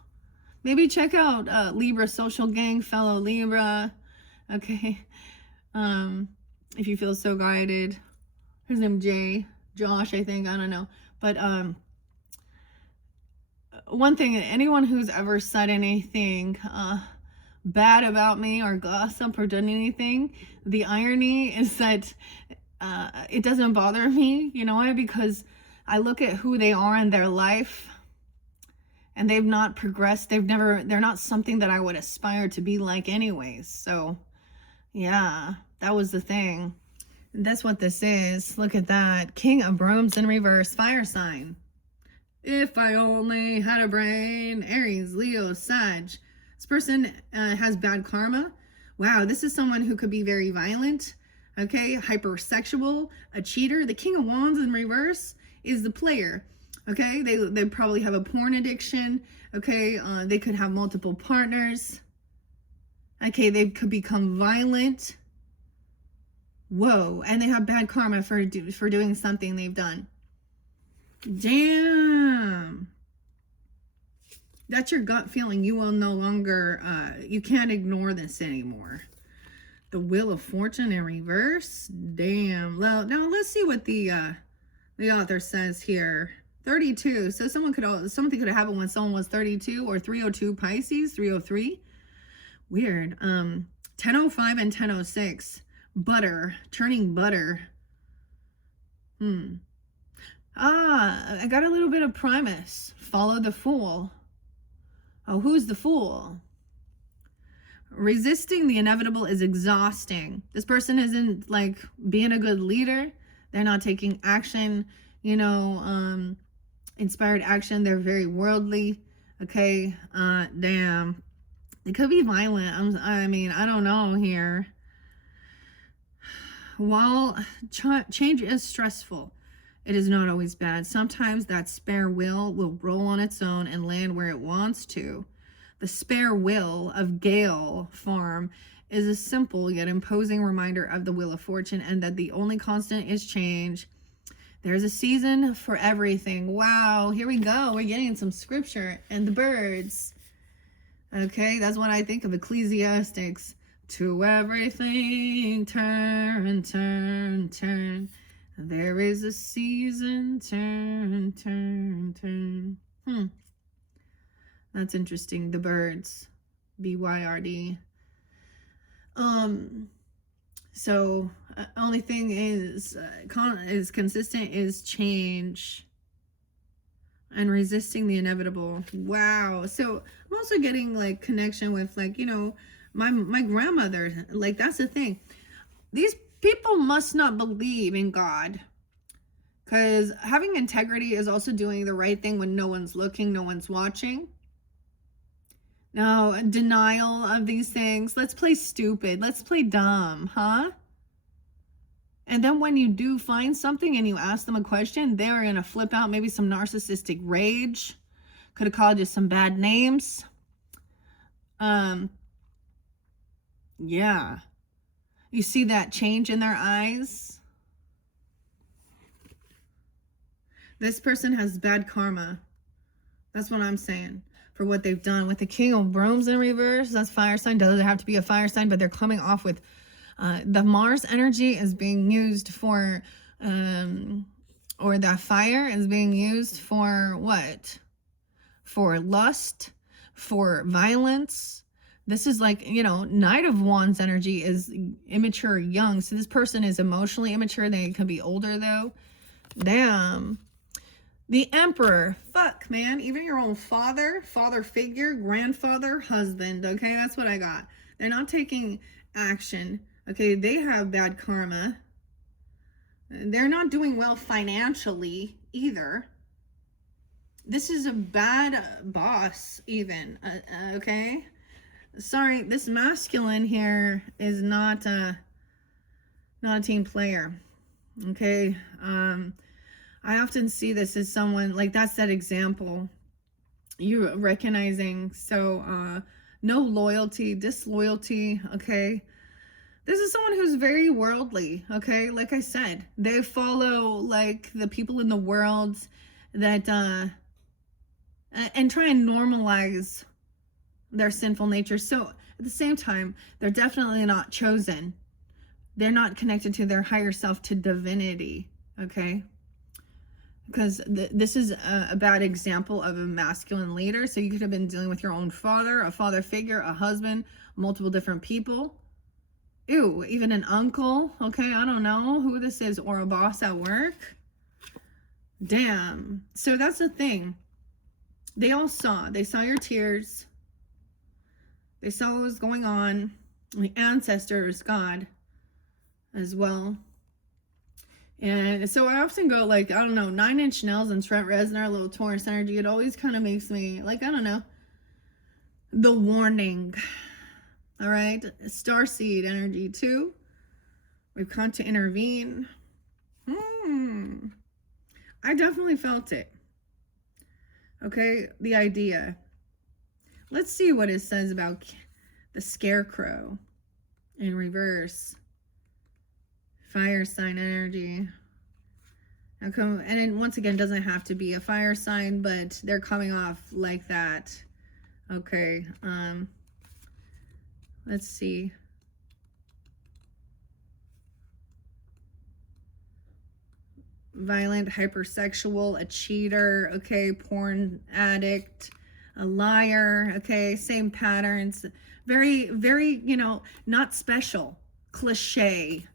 Maybe check out Libra Social Gang, fellow Libra. Okay. If you feel so guided. His name Jay. Josh, I think. I don't know. But one thing, anyone who's ever said anything bad about me or gossip or done anything, the irony is that it doesn't bother me. You know why? Because I look at who they are in their life, and they've not progressed. They're not something that I would aspire to be like anyways. So yeah, that was the thing. And that's what this is. Look at that. King of Brooms in reverse, fire sign. If I only had a brain. Aries, Leo, Sag. This person has bad karma. Wow, this is someone who could be very violent, okay, hypersexual, a cheater. The King of Wands in reverse is the player, okay? They probably have a porn addiction, okay? They could have multiple partners, okay? They could become violent. Whoa, and they have bad karma for doing something they've done. Damn. That's your gut feeling. You will no longer, you can't ignore this anymore. The Wheel of Fortune in reverse. Damn. Well, now let's see what the author says here. 32. So something could have happened when someone was 32 or 302 Pisces, 303. Weird. 1005 and 1006. Butter. Churning butter. I got a little bit of Primus. Follow the Fool. Oh, who's the fool? Resisting the inevitable is exhausting. This person isn't like being a good leader. They're not taking action, you know, inspired action. They're very worldly. Okay. Damn. It could be violent. I mean, I don't know here. While change is stressful, it is not always bad. Sometimes that spare will roll on its own and land where it wants to. The spare will of Gale Farm is a simple yet imposing reminder of the Wheel of Fortune, and that the only constant is change. There's a season for everything. Wow, here we go. We're getting some scripture. And the birds. Okay, that's what I think of Ecclesiastics. To everything turn, turn, turn. There is a season, turn, turn, turn. That's interesting. The birds, BYRD. So only thing is consistent is change and resisting the inevitable. Wow. So I'm also getting like connection with like, you know, my grandmother. Like that's the thing. These people must not believe in God, because having integrity is also doing the right thing when no one's looking, no one's watching. No, denial of these things. Let's play stupid. Let's play dumb, huh? And then when you do find something and you ask them a question, they're going to flip out, maybe some narcissistic rage. Could have called you some bad names. Yeah. You see that change in their eyes? This person has bad karma. That's what I'm saying. For what they've done. With the King of Brooms in reverse, that's fire sign. Doesn't have to be a fire sign, but they're coming off with the Mars energy is being used for, or that fire is being used for what? For lust, for violence. This is like, you know, Knight of Wands energy is immature, young. So this person is emotionally immature. They could be older though. Damn. The Emperor. Fuck, man. Even your own father figure, grandfather, husband. Okay, that's what I got. They're not taking action. Okay, they have bad karma. They're not doing well financially either. This is a bad boss even. Okay. Sorry, this masculine here is not a team player. Okay. I often see this as someone like that's that example you recognizing. So no loyalty, disloyalty. Okay. This is someone who's very worldly. Okay. Like I said, they follow like the people in the world that and try and normalize their sinful nature. So at the same time, they're definitely not chosen. They're not connected to their higher self, to divinity. Okay. because this is a bad example of a masculine leader. So you could have been dealing with your own father, a father figure, a husband, multiple different people. Ew, even an uncle. Okay, I don't know who this is, or a boss at work. Damn. So that's the thing. They saw your tears. They saw what was going on. The ancestors, God, as well. And so I often go like, I don't know, 9 Inch Nails and Trent Reznor, a little Taurus energy. It always kind of makes me like, I don't know, the warning. All right. Starseed energy too. We've come to intervene. I definitely felt it. Okay. The idea. Let's see what it says about the Scarecrow in reverse. Fire sign energy. And it once again doesn't have to be a fire sign, but they're coming off like that. Okay. Let's see. Violent, hypersexual, a cheater, okay, porn addict, a liar, okay, same patterns. Very, very, not special, cliche,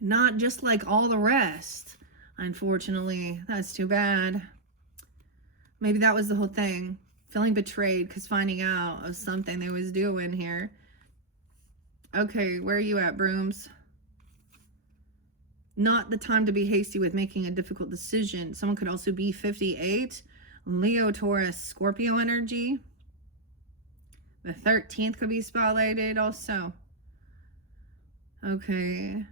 not just like all the rest. Unfortunately, that's too bad. Maybe that was the whole thing. Feeling betrayed because finding out of something they was doing here. Okay, where are you at, Brooms? Not the time to be hasty with making a difficult decision. Someone could also be 58. Leo, Taurus, Scorpio energy. The 13th could be spotlighted also. Okay.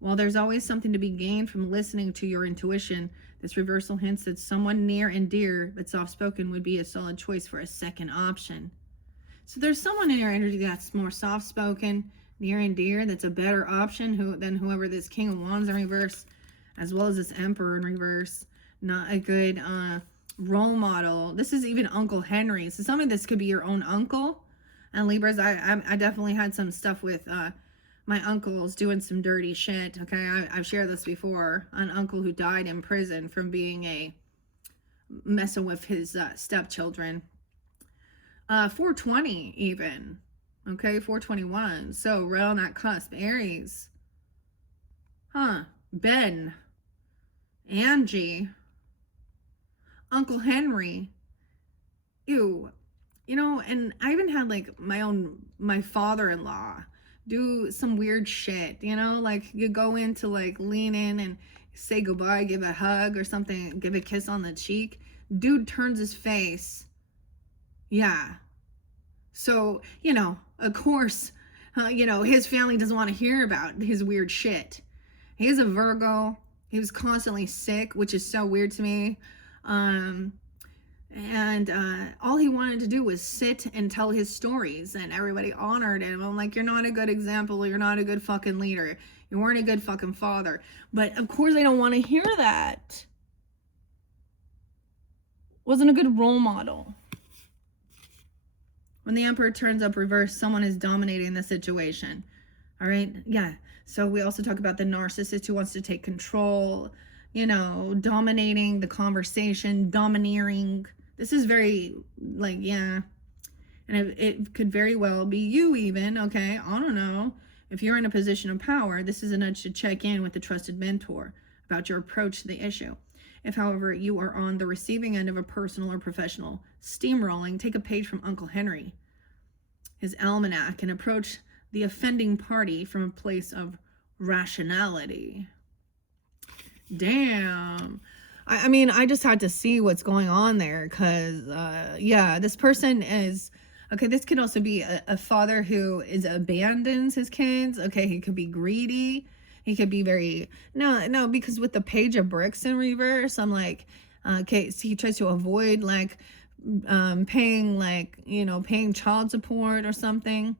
While there's always something to be gained from listening to your intuition, this reversal hints that someone near and dear but soft-spoken would be a solid choice for a second option. So there's someone in your energy that's more soft-spoken, near and dear, that's a better option than whoever this King of Wands in reverse, as well as this Emperor in reverse. Not a good role model. This is even Uncle Henry. So some of this could be your own uncle. And Libras, I definitely had some stuff with my uncles doing some dirty shit. Okay, I've shared this before. An uncle who died in prison from being messing with his stepchildren. 420 even. Okay, 421. So right on that cusp. Aries. Ben. Angie. Uncle Henry. Ew. And I even had like my father-in-law do some weird shit, like you go in to like lean in and say goodbye, give a hug or something, give a kiss on the cheek. Dude turns his face. Yeah. So, of course, his family doesn't want to hear about his weird shit. He's a Virgo. He was constantly sick, which is so weird to me. And all he wanted to do was sit and tell his stories, and everybody honored him. I'm like, you're not a good example. You're not a good fucking leader. You weren't a good fucking father. But of course they don't want to hear that. Wasn't a good role model. When the Emperor turns up reverse, someone is dominating the situation. All right? Yeah. So we also talk about the narcissist who wants to take control, dominating the conversation, domineering. This is very, yeah. And it could very well be you even, okay? I don't know. If you're in a position of power, this is a nudge to check in with the trusted mentor about your approach to the issue. If, however, you are on the receiving end of a personal or professional steamrolling, take a page from Uncle Henry, his almanac, and approach the offending party from a place of rationality. Damn. I mean, I just had to see what's going on there because, this person is, okay, this could also be a father who abandons his kids. Okay, he could be greedy. He could be very, no, because with the page of bricks in reverse, I'm like, okay, so he tries to avoid paying child support or something.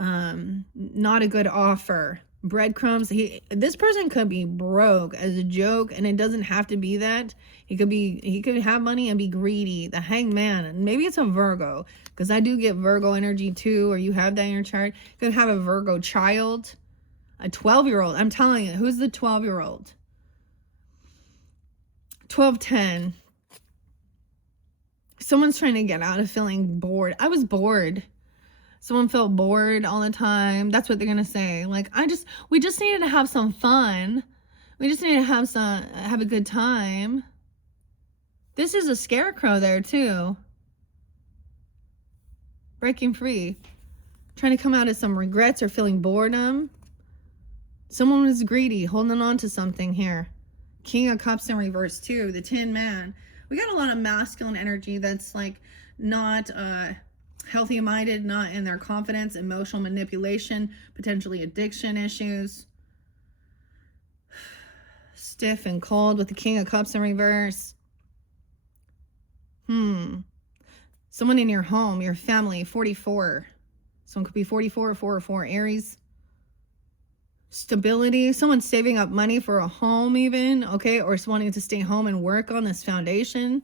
Not a good offer. Breadcrumbs. This person could be broke as a joke, and it doesn't have to be that. He could have money and be greedy. The Hanged Man, and maybe it's a Virgo, because I do get Virgo energy too, or you have that in your chart. You could have a Virgo child. A 12-year-old. I'm telling you, who's the 12-year-old? 1210. Someone's trying to get out of feeling bored. I was bored. Someone felt bored all the time. That's what they're going to say. Like, we just needed to have some fun. We just need to have a good time. This is a scarecrow there too. Breaking free. Trying to come out of some regrets or feeling boredom. Someone was greedy, holding on to something here. King of Cups in reverse too. The Tin Man. We got a lot of masculine energy that's like not healthy minded, not in their confidence, emotional manipulation, potentially addiction issues. Stiff and cold with the King of Cups in reverse. Someone in your home, your family, 44. Someone could be 44, 404, Aries. Stability. Someone's saving up money for a home even, okay? Or wanting to stay home and work on this foundation.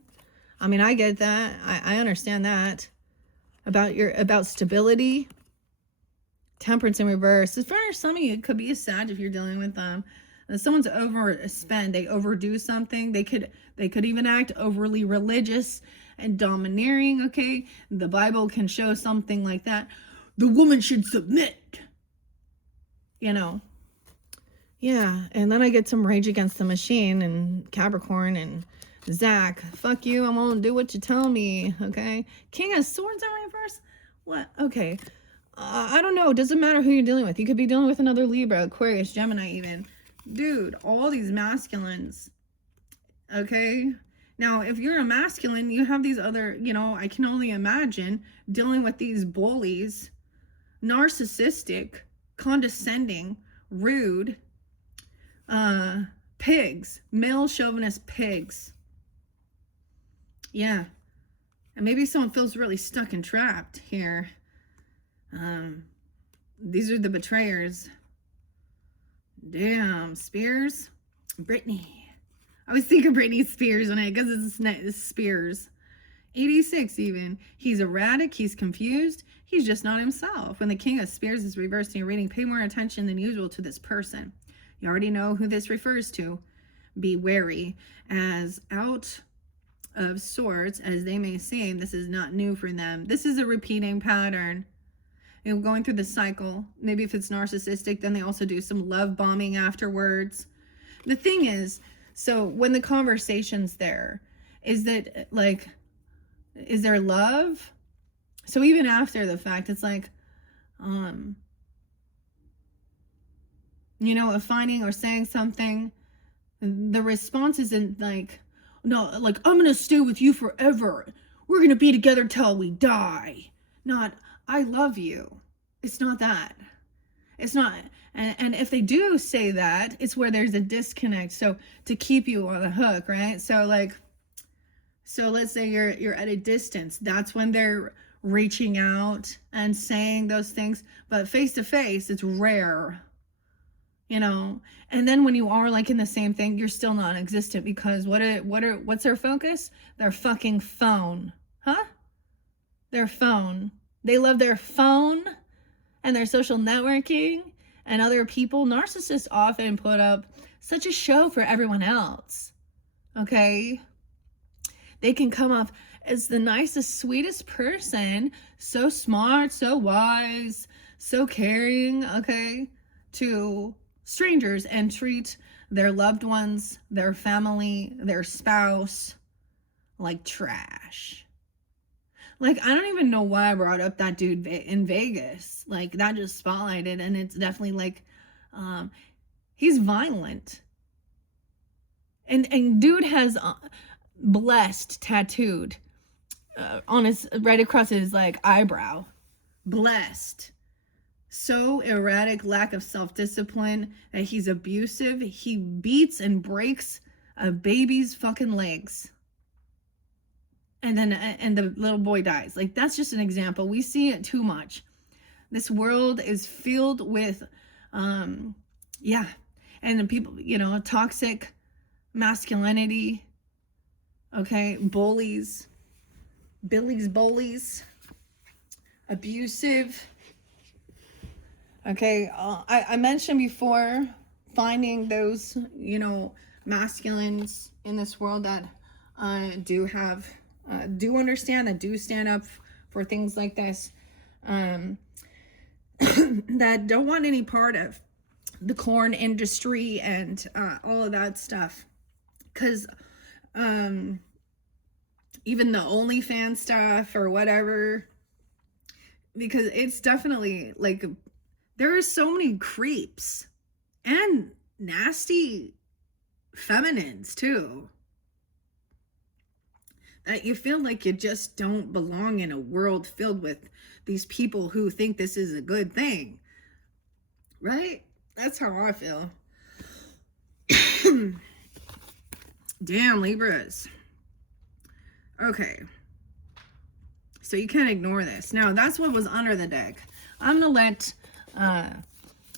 I mean, I get that. I understand that. About stability. Temperance in reverse. As far as some of you, it could be a Sag if you're dealing with them. Someone's overspend. They overdo something. They could even act overly religious and domineering, okay? The Bible can show something like that. The woman should submit. You know. Yeah, and then I get some Rage Against the Machine and Capricorn and Zach. Fuck you, I won't do what you tell me, okay? King of Swords in reverse? What? Okay. I don't know. It doesn't matter who you're dealing with. You could be dealing with another Libra, Aquarius, Gemini even. Dude, all these masculines, okay? Now, if you're a masculine, you have these other, I can only imagine dealing with these bullies, narcissistic, condescending, rude, pigs, male chauvinist pigs. Yeah. And maybe someone feels really stuck and trapped here. These are the betrayers. Damn, Spears. Britney. I always think of Britney Spears on it because it's Spears. 86 even. He's erratic. He's confused. He's just not himself. When the King of Spears is reversed in your reading, pay more attention than usual to this person. You already know who this refers to. Be wary. As out of sorts as they may seem, this is not new for them. This is a repeating pattern. Going through the cycle. Maybe if it's narcissistic, then they also do some love bombing afterwards. The thing is, so when the conversation's there, is that like, is there love? So even after the fact, it's like, of finding or saying something, the response isn't like, no, like, I'm going to stay with you forever. We're going to be together till we die. Not, I love you. It's not that. It's not. And if they do say that, it's where there's a disconnect. So to keep you on the hook, right? So let's say you're at a distance. That's when they're reaching out and saying those things. But face to face, it's rare. And then when you are like in the same thing, you're still non-existent because what's their focus? Their fucking phone. Huh? Their phone. They love their phone and their social networking and other people. Narcissists often put up such a show for everyone else. Okay? They can come off as the nicest, sweetest person, so smart, so wise, so caring, okay, to strangers and treat their loved ones, their family, their spouse like trash. Like, I don't even know why I brought up that dude in Vegas. Like, that just spotlighted, and it's definitely like, he's violent. And dude has blessed tattooed on his, right across his, like, eyebrow. Blessed. So erratic, lack of self-discipline, that he's abusive. He beats and breaks a baby's fucking legs. And the little boy dies. Like, that's just an example. We see it too much. This world is filled with, and then people, toxic masculinity, okay, bullies, bullies, abusive. Okay, I mentioned before finding those, masculines in this world that do understand, that do stand up for things like this, that don't want any part of the corn industry and all of that stuff. Because even the OnlyFans stuff or whatever, because it's definitely like there are so many creeps and nasty feminines too, that you feel like you just don't belong in a world filled with these people who think this is a good thing, right? That's how I feel. Damn, Libras. Okay, so you can't ignore this. Now, that's what was under the deck. I'm gonna let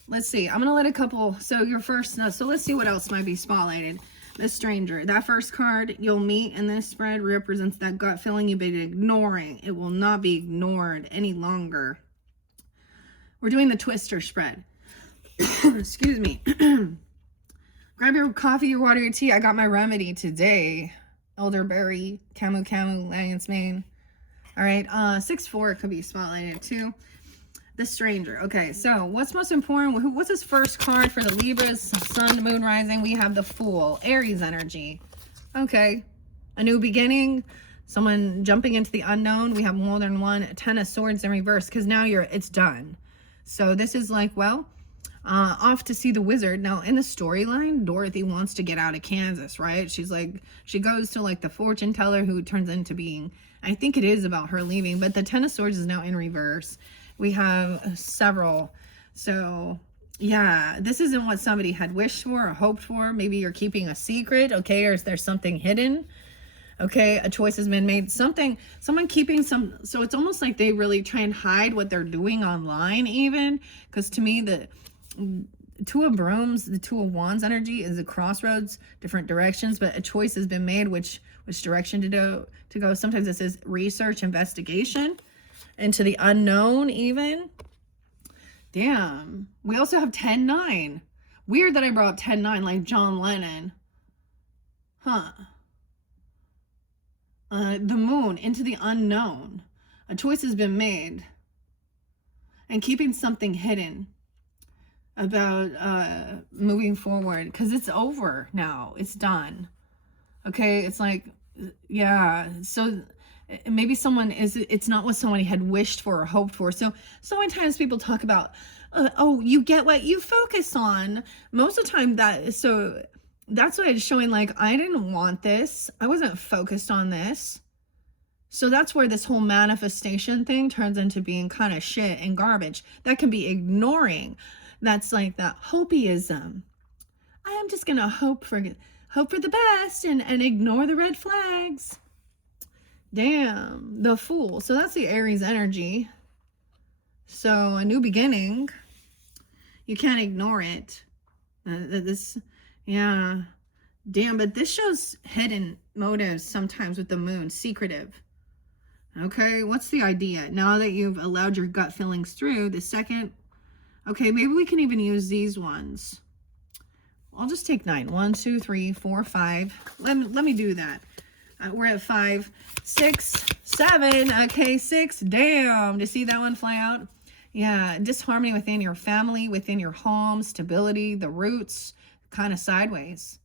let's see, I'm gonna let a couple, so your first, so let's see what else might be spotlighted. The Stranger, that first card you'll meet in this spread represents that gut feeling you've been ignoring. It will not be ignored any longer. We're doing the Twister spread. Excuse me. Grab your coffee, your water, your tea. I got my remedy today. Elderberry, camu, lion's mane. All right, 6-4 could be spotlighted too. The Stranger. Okay, so what's most important? What's this first card for the Libras? Sun, Moon, Rising. We have the Fool. Aries energy. Okay, a new beginning. Someone jumping into the unknown. We have more than one. Ten of Swords in reverse, because now it's done. So this is like, well, off to see the wizard. Now in the storyline, Dorothy wants to get out of Kansas, right? She's like, she goes to like the fortune teller who turns into being, I think it is about her leaving, but the Ten of Swords is now in reverse. We have several. So yeah, this isn't what somebody had wished for or hoped for. Maybe you're keeping a secret, okay? Or is there something hidden? Okay, a choice has been made. Someone keeping some, so it's almost like they really try and hide what they're doing online even. Because to me, the Two of Brooms, the Two of Wands energy is a crossroads, different directions, but a choice has been made which direction to go. Sometimes it says research, investigation into the unknown even. Damn. We also have 10-9. Weird that I brought 10-9 like John Lennon. Huh. The Moon, into the unknown. A choice has been made. And keeping something hidden about moving forward, because it's over now. It's done. Okay, it's like, yeah. So maybe it's not what somebody had wished for or hoped for. So many times people talk about, oh, you get what you focus on. Most of the time that's why it's showing like, I didn't want this. I wasn't focused on this. So that's where this whole manifestation thing turns into being kind of shit and garbage. That can be ignoring. That's like that hopeism. I am just going to hope for the best and ignore the red flags. Damn, the Fool. So that's the Aries energy. So a new beginning. You can't ignore it. Yeah. Damn, but this shows hidden motives sometimes with the Moon. Secretive. Okay, what's the idea? Now that you've allowed your gut feelings through, the second... Okay, maybe we can even use these ones. I'll just take 9. 1, 2, 3, 4, 5. Let me do that. We're at 5, 6, 7. Okay, 6. Damn. To see that one fly out? Yeah, disharmony within your family, within your home, stability, the roots, kind of sideways.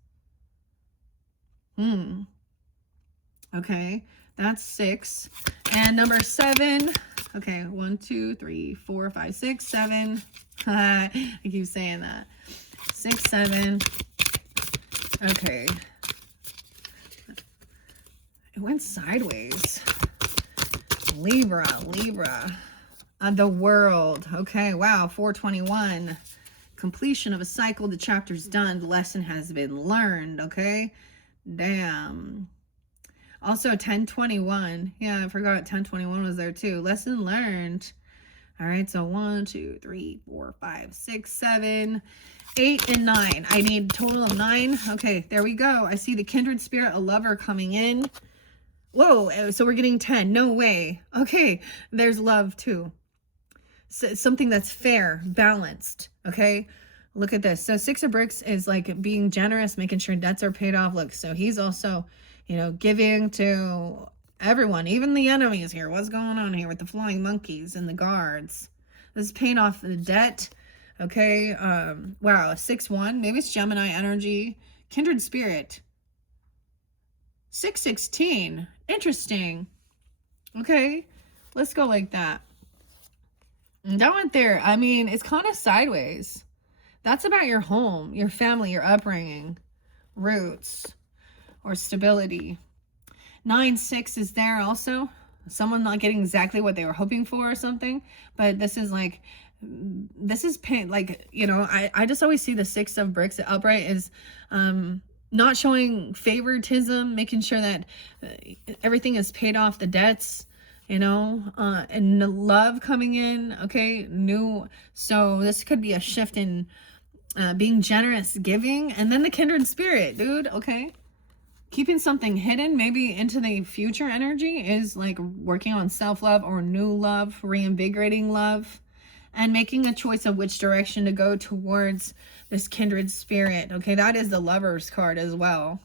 Okay, that's 6. And number 7. Okay, 1, 2, 3, 4, 5, 6, 7. I keep saying that. 6, 7. Okay. It went sideways. Libra. The World. Okay, wow, 421. Completion of a cycle. The chapter's done. The lesson has been learned, okay? Damn. Also, 1021. Yeah, I forgot 1021 was there too. Lesson learned. All right, so 1, 2, 3, 4, 5, 6, 7, 8, and 9. I need a total of 9. Okay, there we go. I see the kindred spirit, a lover coming in. Whoa, so we're getting 10. No way. Okay, there's love too. So, something that's fair, balanced, okay? Look at this. So Six of Bricks is like being generous, making sure debts are paid off. Look, so he's also, you know, giving to everyone, even the enemies here. What's going on here with the flying monkeys and the guards? This is paying off the debt. Okay. Wow. 6-1. Maybe it's Gemini energy. Kindred spirit. 616. Interesting. Okay. Let's go like that. That went there. I mean, it's kind of sideways. That's about your home, your family, your upbringing, roots, or stability. 9-6 is there also. Someone not getting exactly what they were hoping for or something. But this is like, this is pain. Like, you know, I just always see the 6 of Bricks upright is not showing favoritism, making sure that everything is paid off, the debts, you know, and the love coming in. Okay, new. So this could be a shift in being generous, giving, and then the kindred spirit, dude. Okay, keeping something hidden, maybe into the future energy, is like working on self-love or new love, reinvigorating love, and making a choice of which direction to go towards this kindred spirit. Okay, that is the Lover's card as well.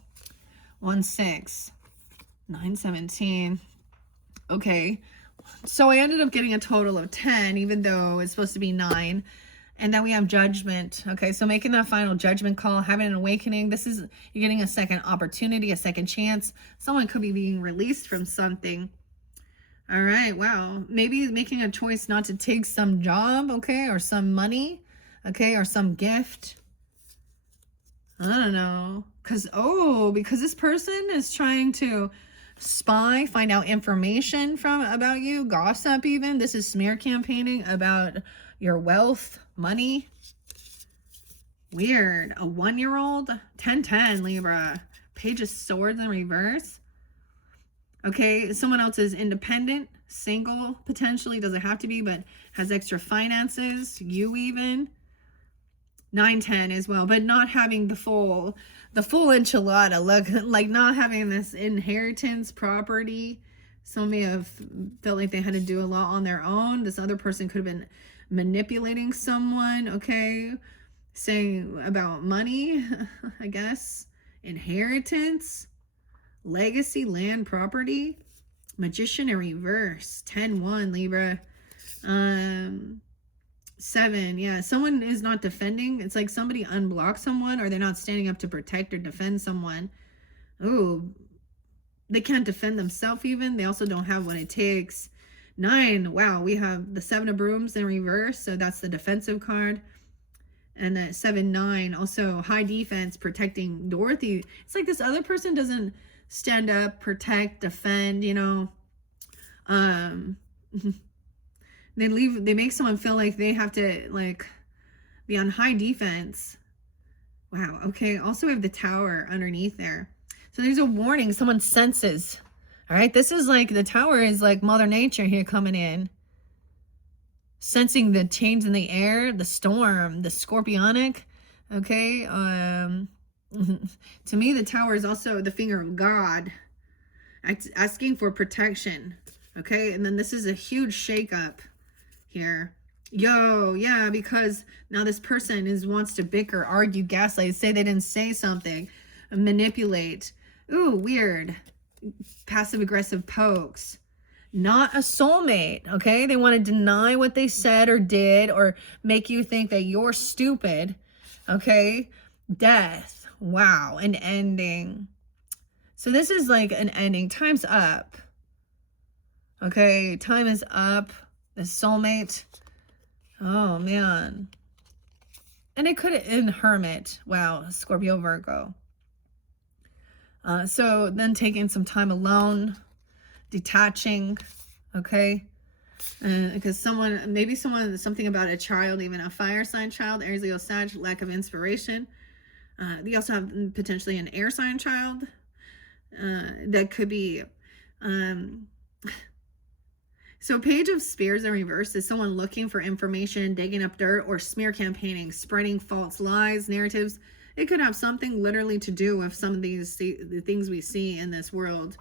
1-6, 9-17. Okay, so I ended up getting a total of 10, even though it's supposed to be 9. And then we have Judgment. Okay, so making that final judgment call, having an awakening. This is, you're getting a second opportunity, a second chance. Someone could be being released from something. All right, wow. Maybe making a choice not to take some job, okay, or some money, okay, or some gift. I don't know. Because this person is trying to spy, find out information about you, gossip even. This is smear campaigning about your wealth, money. Weird. A 1-year-old. 10-10, Libra. Page of Swords in reverse. Okay, someone else is independent, single, potentially, doesn't have to be, but has extra finances, you even. 9-10 as well, but not having the full enchilada, like not having this inheritance property. Some may have felt like they had to do a lot on their own. This other person could have been manipulating someone, okay, saying about money, I guess, inheritance, legacy, land, property. Magician in reverse. 10-1, Libra. 7, yeah, someone is not defending. It's like somebody unblocked someone, or they're not standing up to protect or defend someone. Ooh, they can't defend themselves even. They also don't have what it takes. 9, wow, we have the 7 of Brooms in reverse, so that's the defensive card. And the 7-9, also high defense, protecting Dorothy. It's like this other person doesn't stand up, protect, defend, you know. They make someone feel like they have to like be on high defense. Wow. Okay. Also we have the Tower underneath there. So there's a warning. Someone senses. All right. This is like, the Tower is like Mother Nature here coming in. Sensing the change in the air, the storm, the scorpionic. Okay. To me, the Tower is also the finger of God. Asking for protection. Okay. And then this is a huge shakeup here. Yo, yeah, because now this person wants to bicker, argue, gaslight, say they didn't say something, manipulate. Ooh, weird. Passive aggressive pokes. Not a soulmate, okay? They want to deny what they said or did, or make you think that you're stupid, okay? Death. Wow, an ending. So this is like an ending. Time's up. Okay, time is up. The soulmate. Oh, man. And it could have been Hermit. Wow, Scorpio, Virgo. So then taking some time alone, detaching, okay? Because something about a child, even a fire sign child, Aries, Leo, Sag, lack of inspiration. You also have potentially an air sign child. That could be... So Page of Spears in reverse is someone looking for information, digging up dirt, or smear campaigning, spreading false lies, narratives. It could have something literally to do with some of the things we see in this world.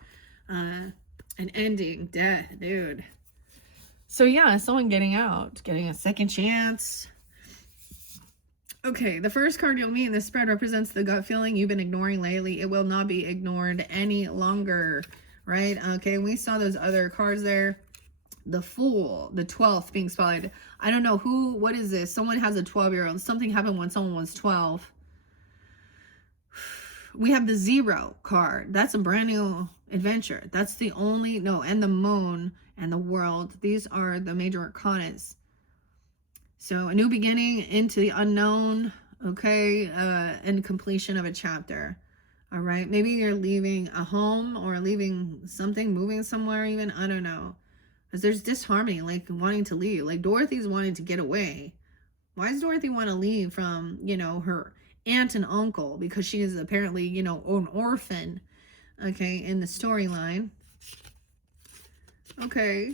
An ending, death, dude. So yeah, someone getting out, getting a second chance. Okay, the first card you'll meet in this spread represents the gut feeling you've been ignoring lately. It will not be ignored any longer, right? Okay, we saw those other cards there. The Fool, the 12th being spotted. I don't know who, what is this? Someone has a 12-year-old. Something happened when someone was 12. We have the 0 card. That's a brand new adventure. That's the only, no, and the Moon and the World. These are the major arcanas. So a new beginning into the unknown, okay, and completion of a chapter. All right, maybe you're leaving a home or leaving something, moving somewhere even, I don't know. Because there's disharmony, like wanting to leave. Like Dorothy's wanting to get away. Why does Dorothy want to leave from, you know, her aunt and uncle? Because she is apparently, you know, an orphan, okay, in the storyline. Okay.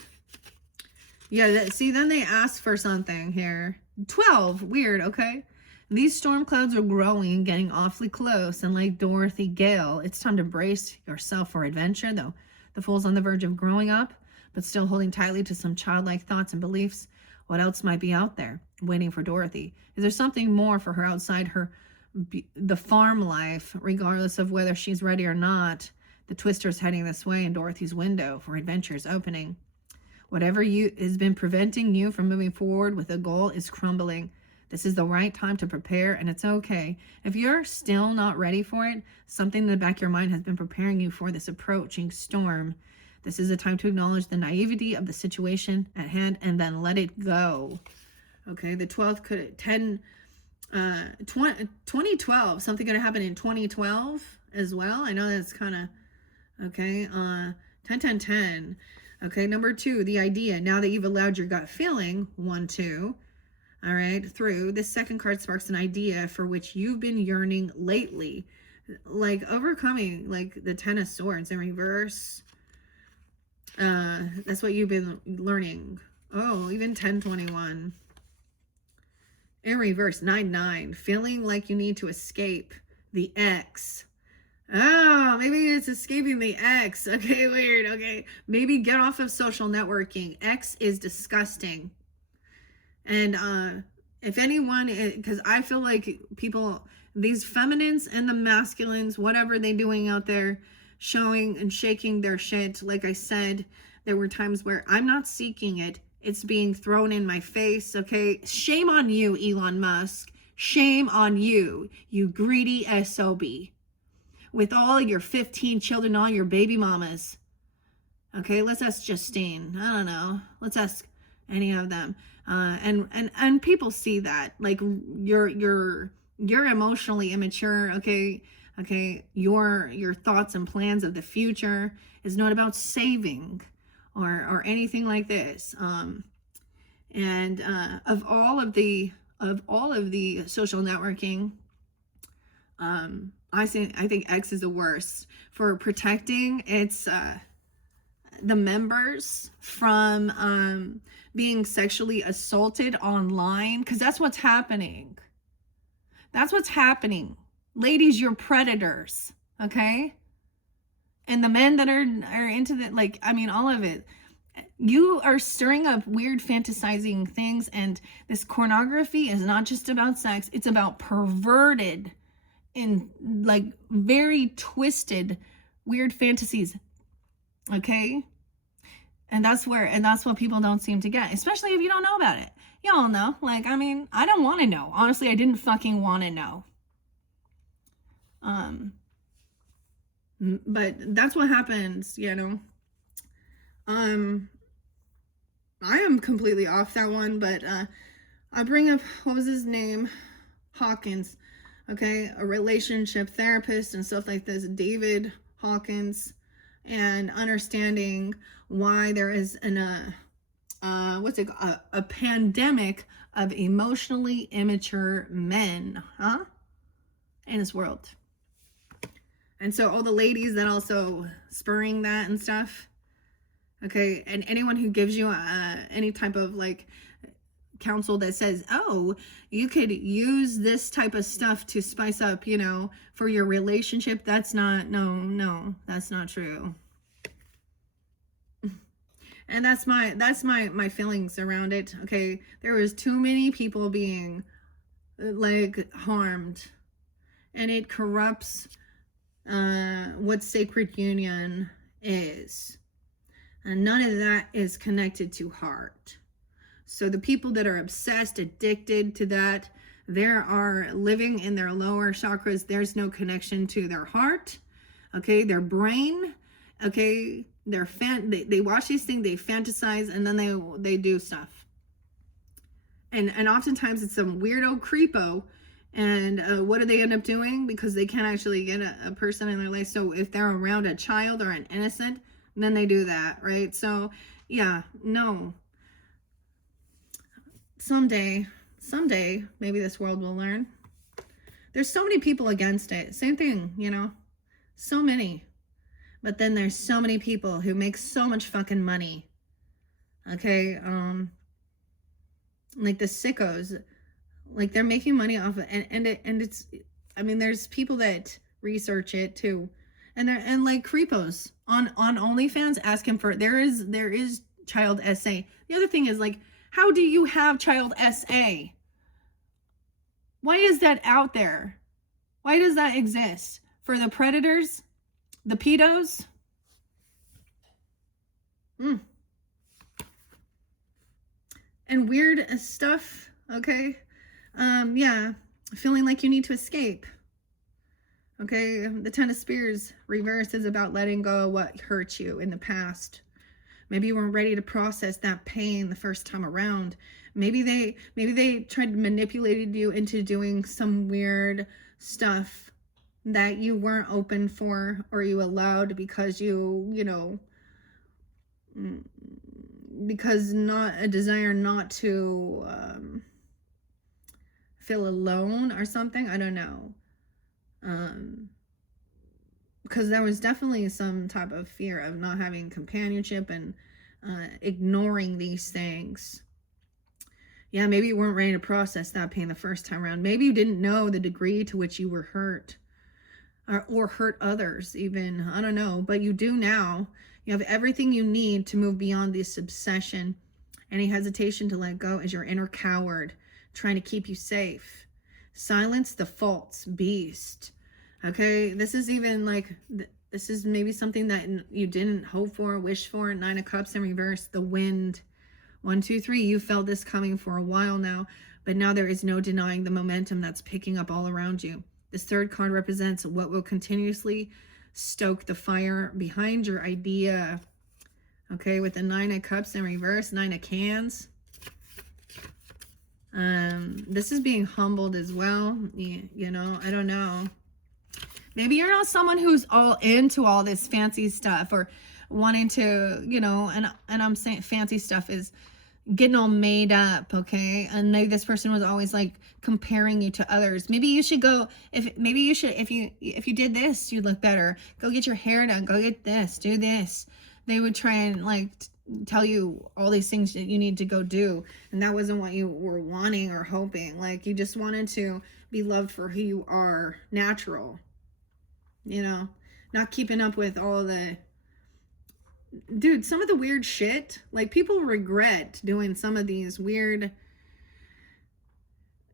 Yeah, see, then they ask for something here. 12, weird, okay? These storm clouds are growing, getting awfully close, and like Dorothy Gale, it's time to brace yourself for adventure, though the Fool's on the verge of growing up, but still holding tightly to some childlike thoughts and beliefs. What else might be out there, waiting for Dorothy? Is there something more for her outside her, the farm life, regardless of whether she's ready or not? The Twister's heading this way, and Dorothy's window for adventure is opening. Whatever has been preventing you from moving forward with a goal is crumbling. This is the right time to prepare, and it's okay. If you're still not ready for it, something in the back of your mind has been preparing you for this approaching storm. This is a time to acknowledge the naivety of the situation at hand and then let it go. Okay, the 12th could 2012. Something could have happened in 2012 as well. I know that's kind of okay. 10, 10, 10. Okay, number 2, the idea. Now that you've allowed your gut feeling, 1, 2, all right, through, this second card sparks an idea for which you've been yearning lately. Like overcoming, like the 10 of Swords in reverse. That's what you've been learning. Oh, even 1021. In reverse, 9, 9. Feeling like you need to escape the X. Oh, maybe it's escaping the X. Okay, weird. Okay, maybe get off of social networking. X is disgusting. And if anyone, because I feel like people, these feminines and the masculines, whatever they're doing out there, showing and shaking their shit. Like I said, there were times where I'm not seeking it. It's being thrown in my face. Okay, shame on you, Elon Musk. Shame on you, you greedy SOB. With all your 15 children, all your baby mamas. Okay, let's ask Justine. I don't know. Let's ask any of them. And people see that. Like you're emotionally immature. Okay. Your thoughts and plans of the future is not about saving or anything like this. And of all of the social networking, I think X is the worst for protecting its the members from being sexually assaulted online, because that's what's happening. That's what's happening. Ladies, you're predators, okay? And the men that are into the, like, I mean, all of it. You are stirring up weird fantasizing things, and this pornography is not just about sex. It's about perverted in like very twisted weird fantasies, okay? And that's what people don't seem to get, especially if you don't know about it. Y'all know, like, I mean, I don't want to know. Honestly, I didn't fucking want to know. But that's what happens, you know. I am completely off that one, but I bring up, what was his name? Hawkins. Okay, a relationship therapist and stuff like this, David Hawkins, and understanding why there is a pandemic of emotionally immature men, in this world. And so all the ladies that also spurring that and stuff, okay, and anyone who gives you any type of like counsel that says, oh, you could use this type of stuff to spice up, you know, for your relationship, that's not, no, that's not true. And that's my feelings around it. Okay, there was too many people being like harmed, and it corrupts what sacred union is. And none of that is connected to heart. So the people that are obsessed, addicted to that, they are living in their lower chakras. There's no connection to their heart, okay, their brain, okay. They watch these things, they fantasize, and then they do stuff. And oftentimes it's some weirdo creepo. And what do they end up doing? Because they can't actually get a person in their life. So if they're around a child or an innocent, then they do that, right? So yeah, no. Someday, maybe this world will learn. There's so many people against it. Same thing, you know, so many. But then there's so many people who make so much fucking money. Okay, like the sickos, like they're making money off of it, and it's, I mean, there's people that research it too, and like creepos on OnlyFans asking for, there is child SA. The other thing is, like, how do you have child SA? Why is that out there? Why does that exist? For the predators? The pedos? And weird stuff, okay? Yeah, feeling like you need to escape. Okay, the Ten of Spears reverse is about letting go of what hurt you in the past. Maybe you weren't ready to process that pain the first time around. Maybe they tried to manipulate you into doing some weird stuff that you weren't open for, or you allowed because you know, because not a desire not to feel alone or something. I don't know. Because there was definitely some type of fear of not having companionship and ignoring these things. Yeah, maybe you weren't ready to process that pain the first time around. Maybe you didn't know the degree to which you were hurt, or hurt others even. I don't know, but you do now. You have everything you need to move beyond this obsession. Any hesitation to let go is your inner coward trying to keep you safe. Silence the false beast. Okay, this is even like, this is maybe something that you didn't hope for, wish for. Nine of Cups in reverse, the wind. 1, 2, 3, you felt this coming for a while now, but now there is no denying the momentum that's picking up all around you. This third card represents what will continuously stoke the fire behind your idea. Okay, with the 9 of Cups in reverse, 9 of Cans. This is being humbled as well. You know, I don't know. Maybe you're not someone who's all into all this fancy stuff, or wanting to, you know, and I'm saying fancy stuff is getting all made up, okay? And maybe this person was always like comparing you to others. Maybe you should go, if you did this, you'd look better. Go get your hair done, go get this, do this. They would try and like tell you all these things that you need to go do, and that wasn't what you were wanting or hoping. Like, you just wanted to be loved for who you are, natural, you know, not keeping up with all the, dude, some of the weird shit. Like, people regret doing some of these weird,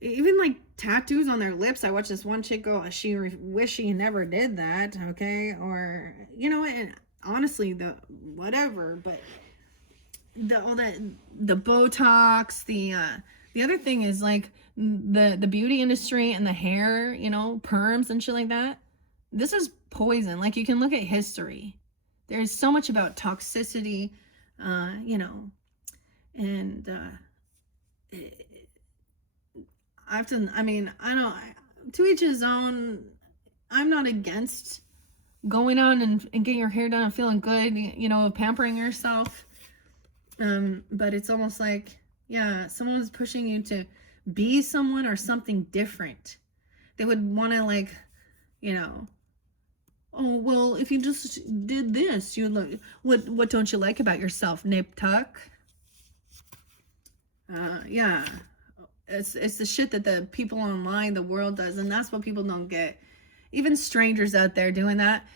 even like tattoos on their lips. I watched this one chick go, she wish she never did that, okay? Or, you know, and honestly, the whatever, but all that, the Botox, the other thing is like the beauty industry and the hair, you know, perms and shit like that. This is poison. Like, you can look at history. There's so much about toxicity, you know, and I don't, to each his own. I'm not against going on and getting your hair done and feeling good, you know, pampering yourself. But it's almost like, yeah, someone's pushing you to be someone or something different. They would want to, like, you know, oh, well, if you just did this, you look, what don't you like about yourself, nip tuck? Yeah, it's the shit that the people online, the world does, and that's what people don't get. Even strangers out there doing that,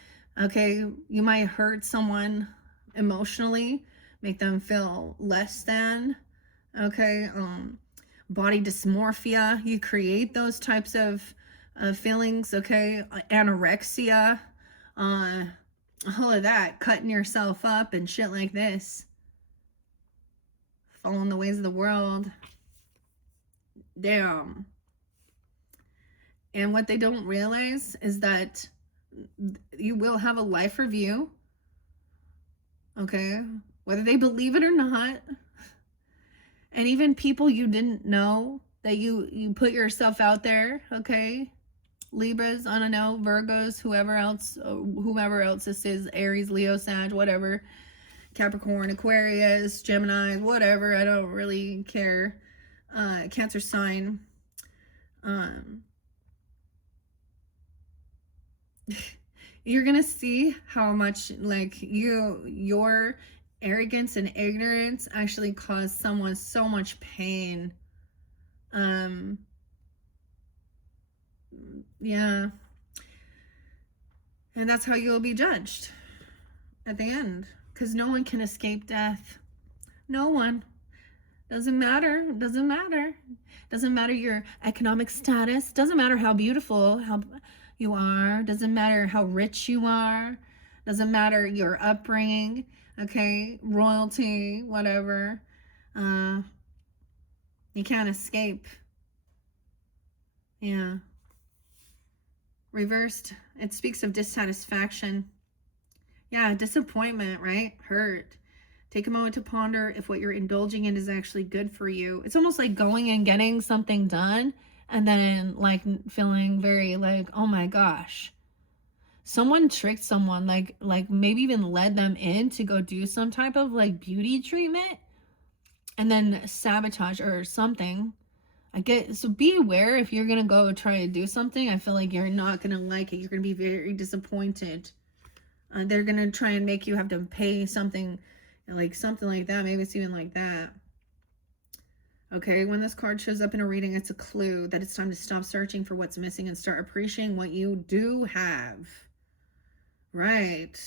okay? You might hurt someone emotionally, make them feel less than, okay? body dysmorphia. You create those types of feelings, okay? Anorexia, all of that, cutting yourself up and shit like this. Following the ways of the world. Damn. And what they don't realize is that you will have a life review, okay? Whether they believe it or not. And even people you didn't know, that you put yourself out there, okay? Libras, I don't know, Virgos, whoever else this is, Aries, Leo, Sag, whatever, Capricorn, Aquarius, Gemini, whatever, I don't really care. Cancer sign. You're gonna see how much like your arrogance and ignorance actually cause someone so much pain. Yeah. And that's how you'll be judged at the end, because no one can escape death. No one. Doesn't matter. Doesn't matter. Doesn't matter your economic status. Doesn't matter how beautiful how you are. Doesn't matter how rich you are. Doesn't matter your upbringing. Okay, royalty, whatever. You can't escape. Yeah. Reversed, it speaks of dissatisfaction. Yeah, disappointment, right? Hurt. Take a moment to ponder if what you're indulging in is actually good for you. It's almost like going and getting something done and then like feeling very like, oh my gosh, someone tricked someone, like maybe even led them in to go do some type of like beauty treatment and then sabotage or something. So be aware if you're gonna go try to do something. I feel like you're not gonna like it. You're gonna be very disappointed. They're gonna try and make you have to pay something like that. Maybe it's even like that. Okay, when this card shows up in a reading, it's a clue that it's time to stop searching for what's missing and start appreciating what you do have. Right.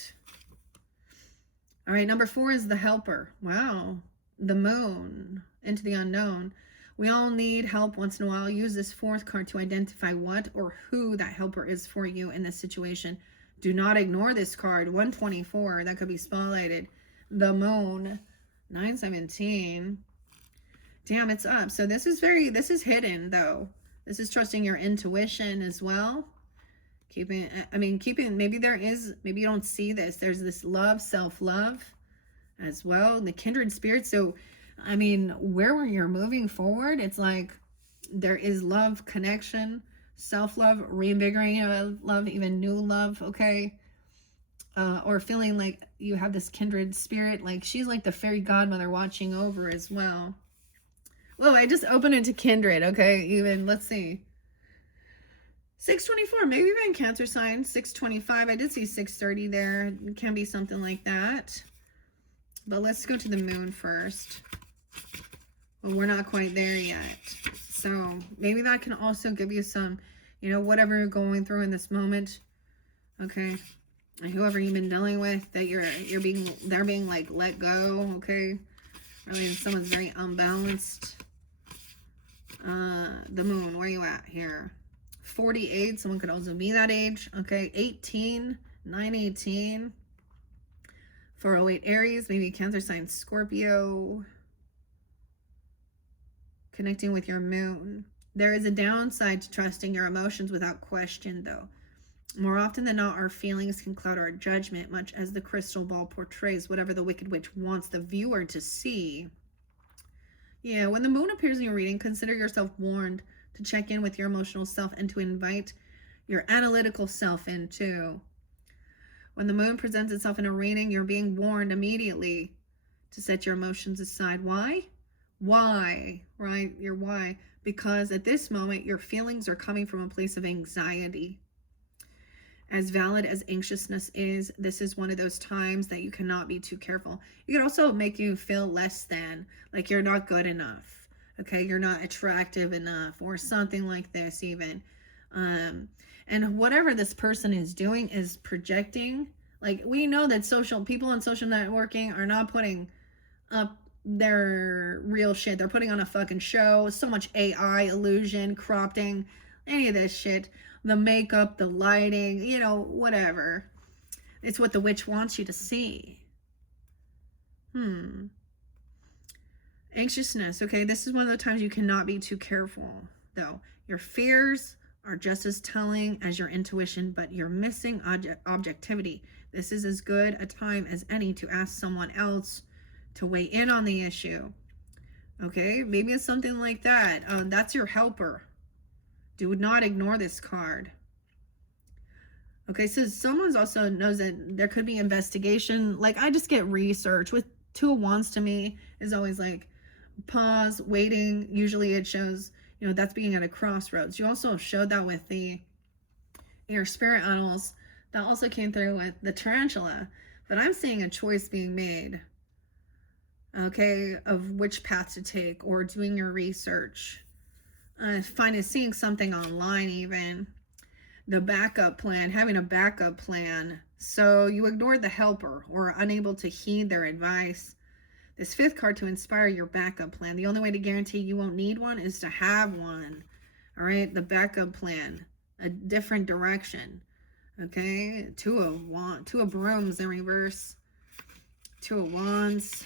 All right, number 4 is the helper. Wow. The moon, into the unknown. We all need help once in a while. Use this 4th card to identify what or who that helper is for you in this situation. Do not ignore this card. 124, that could be spotlighted. The moon, 917. Damn, it's up. So this is hidden though. This is trusting your intuition as well. Maybe you don't see this. There's this love, self-love as well. The kindred spirit. So I mean, where you're moving forward, it's like there is love, connection, self-love, reinvigorating love, even new love, okay? Or feeling like you have this kindred spirit, like she's like the fairy godmother watching over as well. Whoa, I just opened it to kindred, okay? Even, let's see. 624, maybe even Cancer sign. 625, I did see 630 there. It can be something like that. But let's go to the moon first. But we're not quite there yet. So maybe that can also give you some, whatever you're going through in this moment. Okay. And whoever you've been dealing with, that they're being like let go. Okay. I mean, someone's very unbalanced. The moon, where are you at here? 48, someone could also be that age. Okay. 18, 918. 408 Aries, maybe Cancer sign Scorpio. Connecting with your moon. There is a downside to trusting your emotions without question, though. More often than not, our feelings can cloud our judgment, much as the crystal ball portrays whatever the Wicked Witch wants the viewer to see. Yeah, when the moon appears in your reading, consider yourself warned to check in with your emotional self and to invite your analytical self in too. When the moon presents itself in a reading, you're being warned immediately to set your emotions aside. Why? Why, right? Your why. Because at this moment, your feelings are coming from a place of anxiety. As valid as anxiousness is, this is one of those times that you cannot be too careful. It can also make you feel less than, like you're not good enough. Okay, you're not attractive enough or something like this even. And whatever this person is doing is projecting. Like we know that people on social networking are not putting up they're real shit. They're putting on a fucking show. So much AI, illusion, cropping, any of this shit. The makeup, the lighting, you know, whatever. It's what the witch wants you to see. Anxiousness. Okay, this is one of the times you cannot be too careful, though. Your fears are just as telling as your intuition, but you're missing objectivity. This is as good a time as any to ask someone else to weigh in on the issue. Okay, maybe it's something like that. That's your helper. Do not ignore this card. Okay, so someone's also knows that there could be investigation. Like, I just get research with Two of Wands. To me is always like pause, waiting. Usually it shows, you know, that's being at a crossroads. You also showed that with your spirit animals. That also came through with the tarantula. But I'm seeing a choice being made, okay, of which path to take, or doing your research, seeing something online, even the backup plan, having a backup plan. So you ignored the helper or are unable to heed their advice. This fifth card, to inspire your backup plan. The only way to guarantee you won't need one is to have one. All right, the backup plan, a different direction. Okay, Two of brooms in reverse, Two of wands.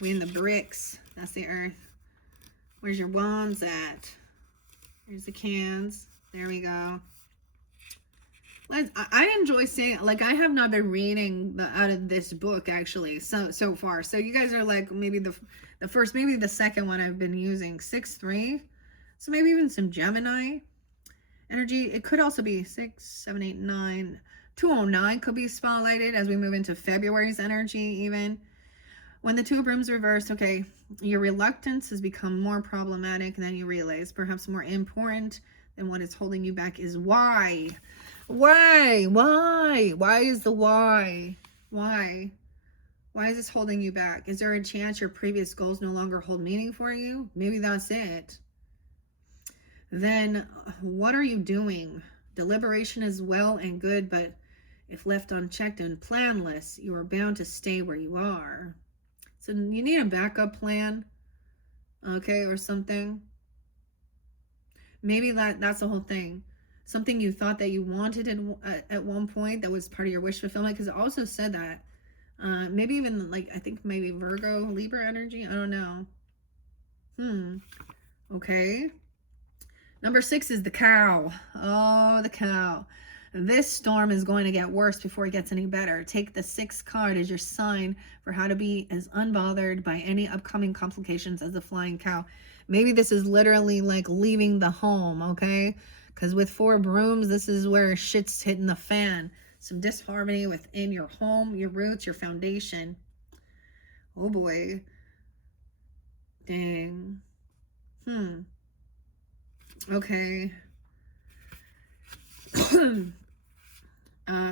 We in the bricks. That's the earth. Where's your wands at? Here's the cans. There we go. I enjoy seeing, like, I have not been reading out of this book actually so far. So you guys are like maybe the first, maybe the second one I've been using. 6-3. So maybe even some Gemini energy. It could also be 6, 7, 8, 9. 209 could be spotlighted as we move into February's energy even. When the Two of Brooms reversed, okay, your reluctance has become more problematic than you realize. Perhaps more important than what is holding you back is why. Why is the why? Why is this holding you back? Is there a chance your previous goals no longer hold meaning for you? Maybe that's it. Then what are you doing? Deliberation is well and good, but if left unchecked and planless, you are bound to stay where you are. So you need a backup plan, okay, or something. Maybe that's the whole thing. Something you thought that you wanted at one point that was part of your wish fulfillment, because it also said that. Maybe even, like, I think maybe Virgo, Libra energy. I don't know. Okay. Number 6 is the cow. Oh, the cow. This storm is going to get worse before it gets any better. Take the 6th card as your sign for how to be as unbothered by any upcoming complications as the flying cow. Maybe this is literally like leaving the home, okay? Because with 4 brooms, this is where shit's hitting the fan. Some disharmony within your home, your roots, your foundation. Oh boy. Dang. Okay.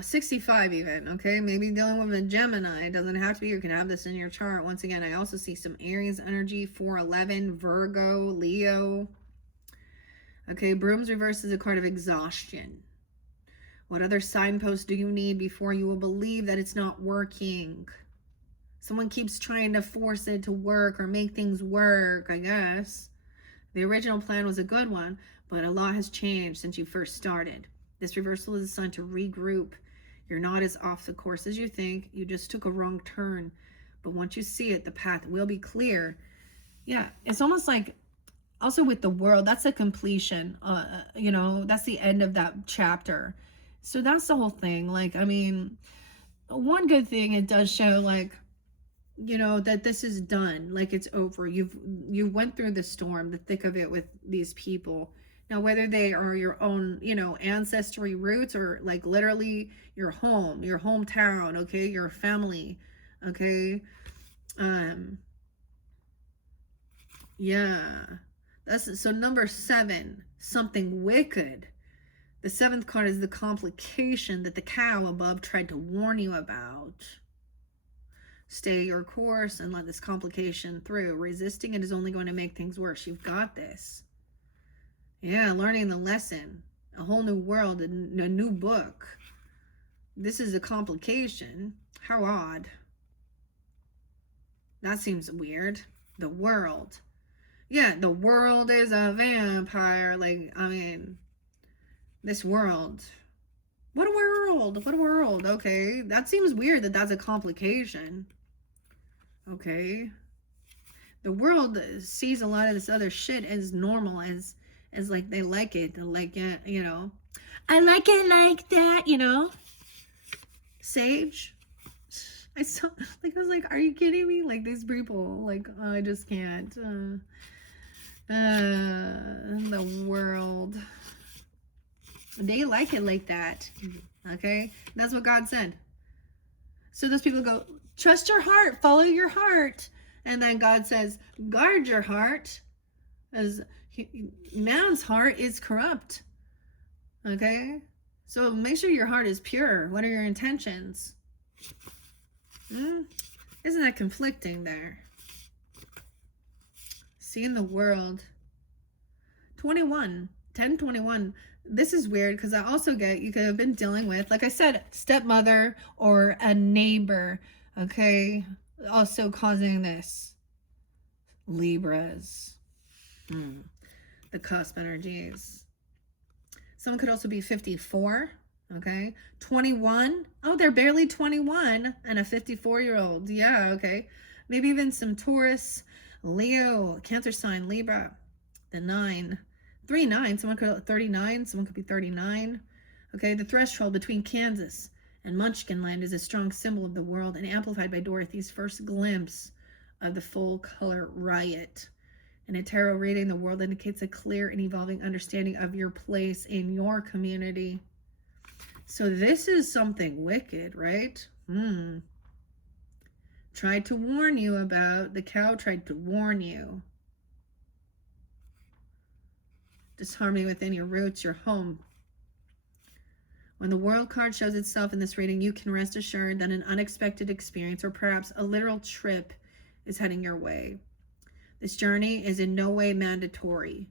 65 even, okay? Maybe dealing with a Gemini. It doesn't have to be. You can have this in your chart. Once again, I also see some Aries energy, 411, Virgo, Leo. Okay, Brooms reverse is a card of exhaustion. What other signposts do you need before you will believe that it's not working? Someone keeps trying to force it to work or make things work, I guess. The original plan was a good one, but a lot has changed since you first started. This reversal is a sign to regroup. You're not as off the course as you think. You just took a wrong turn. But once you see it, the path will be clear. Yeah, it's almost like, also with the world, that's a completion. You know, that's the end of that chapter. So that's the whole thing. Like, I mean, one good thing, it does show, like, you know, that this is done. Like, it's over. You went through the storm, the thick of it with these people. Now, whether they are your own, you know, ancestry roots or like literally your home, your hometown, okay, your family, okay. Yeah. That's so number 7, something wicked. The 7th card is the complication that the cow above tried to warn you about. Stay your course and let this complication through. Resisting it is only going to make things worse. You've got this. Yeah, learning the lesson. A whole new world, a new book. This is a complication. How odd. That seems weird. The world. Yeah, the world is a vampire. Like, I mean, this world. What a world. What a world. Okay. That seems weird that that's a complication. Okay. The world sees a lot of this other shit as normal, as like they like it. They like it, you know. I like it like that, you know. Sage. I saw, like, I was like, are you kidding me? Like, these people, like, I just can't. The world. They like it like that. Okay? That's what God said. So those people go, trust your heart, follow your heart. And then God says, guard your heart, as man's heart is corrupt. Okay? So make sure your heart is pure. What are your intentions? Isn't that conflicting there? Seeing the world. 21. 1021. This is weird because I also get, you could have been dealing with, like I said, stepmother or a neighbor. Okay? Also causing this. Libras. The cusp energies. Someone could also be 54. Okay. 21. Oh, they're barely 21 and a 54-year-old. Yeah, okay. Maybe even some Taurus, Leo, Cancer sign, Libra. The 9. 39. Someone could 39. Someone could be 39. Okay. The threshold between Kansas and Munchkin Land is a strong symbol of the world and amplified by Dorothy's first glimpse of the full color riot. In a tarot reading, the world indicates a clear and evolving understanding of your place in your community. So this is something wicked, right? Tried to warn you about. The cow tried to warn you. Disharmony within your roots, your home. When the world card shows itself in this reading, you can rest assured that an unexpected experience or perhaps a literal trip is heading your way. This journey is in no way mandatory,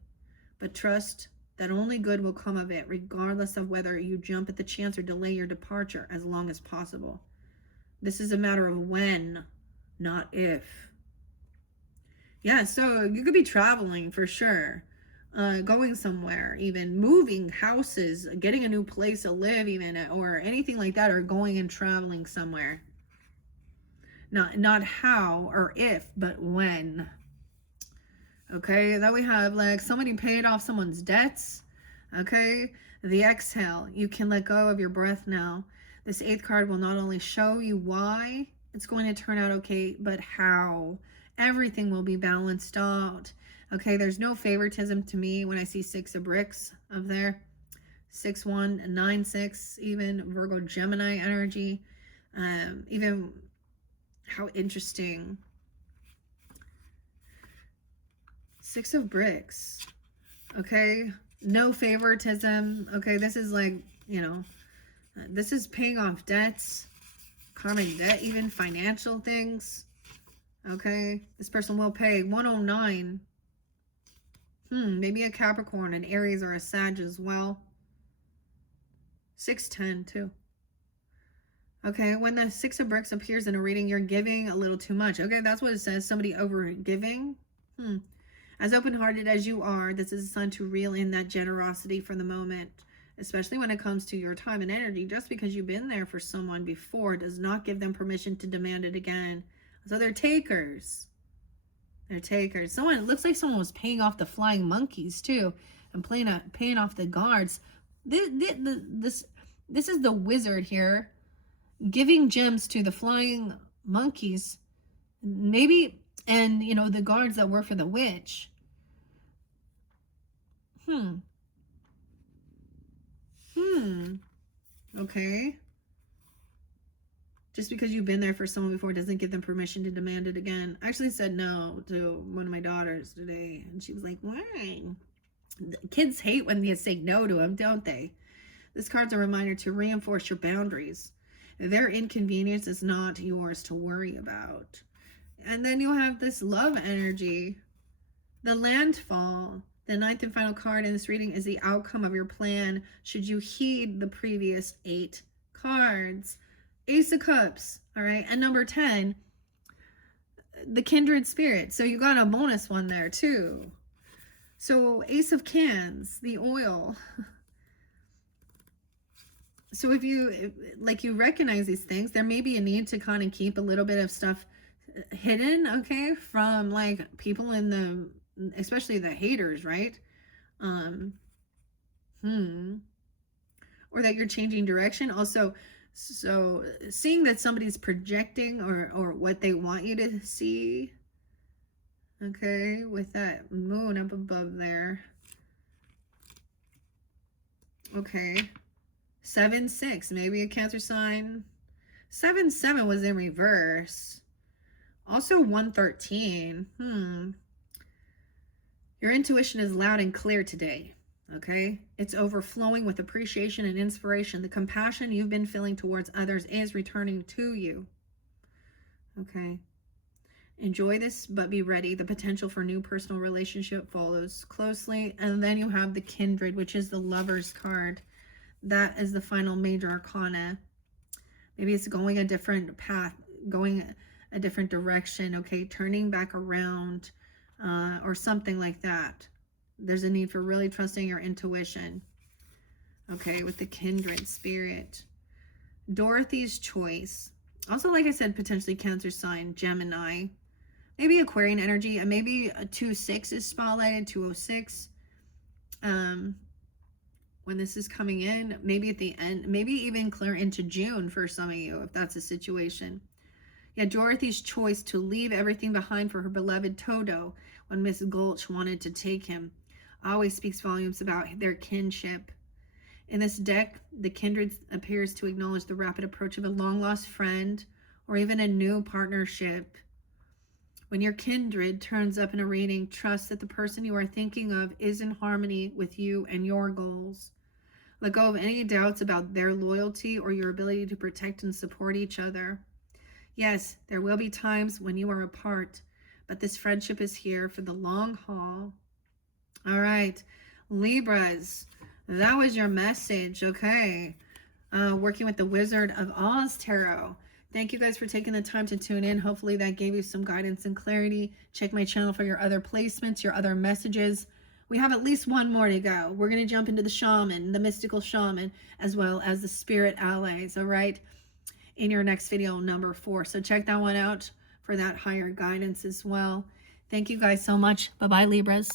but trust that only good will come of it, regardless of whether you jump at the chance or delay your departure as long as possible. This is a matter of when, not if. Yeah, so you could be traveling for sure, going somewhere, even moving houses, getting a new place to live even, or anything like that, or going and traveling somewhere. Not how or if, but when. Okay, then we have like somebody paid off someone's debts. Okay, the exhale. You can let go of your breath now. This 8th card will not only show you why it's going to turn out okay, but how. Everything will be balanced out. Okay, there's no favoritism to me when I see 6 of bricks up there. 6-1, 9-6, even Virgo Gemini energy. Even how interesting. 6 of bricks. Okay, no favoritism. Okay, this is like, you know, this is paying off debts, karmic debt, even financial things. Okay, this person will pay. 109. Maybe a Capricorn, an Aries, or a Sag as well. 610 too. Okay, when the 6 of bricks appears in a reading, you're giving a little too much. Okay, that's what it says. Somebody over giving. As open-hearted as you are, this is a sign to reel in that generosity for the moment, especially when it comes to your time and energy. Just because you've been there for someone before does not give them permission to demand it again. So they're takers. They're takers. It looks like someone was paying off the flying monkeys too, and paying off the guards. This is the wizard here, giving gems to the flying monkeys, maybe. And, you know, the guards that work for the witch. Okay. Just because you've been there for someone before doesn't give them permission to demand it again. I actually said no to one of my daughters today. And she was like, why? Kids hate when you say no to them, don't they? This card's a reminder to reinforce your boundaries. Their inconvenience is not yours to worry about. And then you have this love energy, the landfall. The 9th and final card in this reading is the outcome of your plan should you heed the previous 8 cards. Ace of Cups, all right? And number 10, the kindred spirit. So you got a bonus one there too. So Ace of Cans, the oil. So if you recognize these things, there may be a need to kind of keep a little bit of stuff hidden, okay, from like people in the, especially the haters, right? Or that you're changing direction. Also, so seeing that somebody's projecting or what they want you to see, okay, with that moon up above there. Okay, 7-6, maybe a Cancer sign. 7-7 was in reverse. Also 113. Your intuition is loud and clear today. Okay, it's overflowing with appreciation and inspiration. The compassion you've been feeling towards others is returning to you. Okay, enjoy this, but be ready. The potential for new personal relationship follows closely. And then you have the kindred, which is the Lover's card. That is the final major arcana. Maybe it's going a different path, going a different direction, okay, turning back around, or something like that. There's a need for really trusting your intuition. Okay, with the kindred spirit. Dorothy's choice. Also, like I said, potentially Cancer sign, Gemini. Maybe Aquarian energy, and maybe a 2-6 is spotlighted, 206. When this is coming in, maybe at the end, maybe even clear into June for some of you, if that's a situation. Yeah, Dorothy's choice to leave everything behind for her beloved Toto when Miss Gulch wanted to take him always speaks volumes about their kinship. In this deck, the kindred appears to acknowledge the rapid approach of a long-lost friend or even a new partnership. When your kindred turns up in a reading, trust that the person you are thinking of is in harmony with you and your goals. Let go of any doubts about their loyalty or your ability to protect and support each other. Yes, there will be times when you are apart, but this friendship is here for the long haul. All right, Libras, that was your message, okay? Working with the Wizard of Oz Tarot. Thank you guys for taking the time to tune in. Hopefully that gave you some guidance and clarity. Check my channel for your other placements, your other messages. We have at least one more to go. We're going to jump into the shaman, the mystical shaman, as well as the spirit allies, all right, in your next video, number 4. So check that one out for that higher guidance as well. Thank you guys so much. Bye-bye, Libras.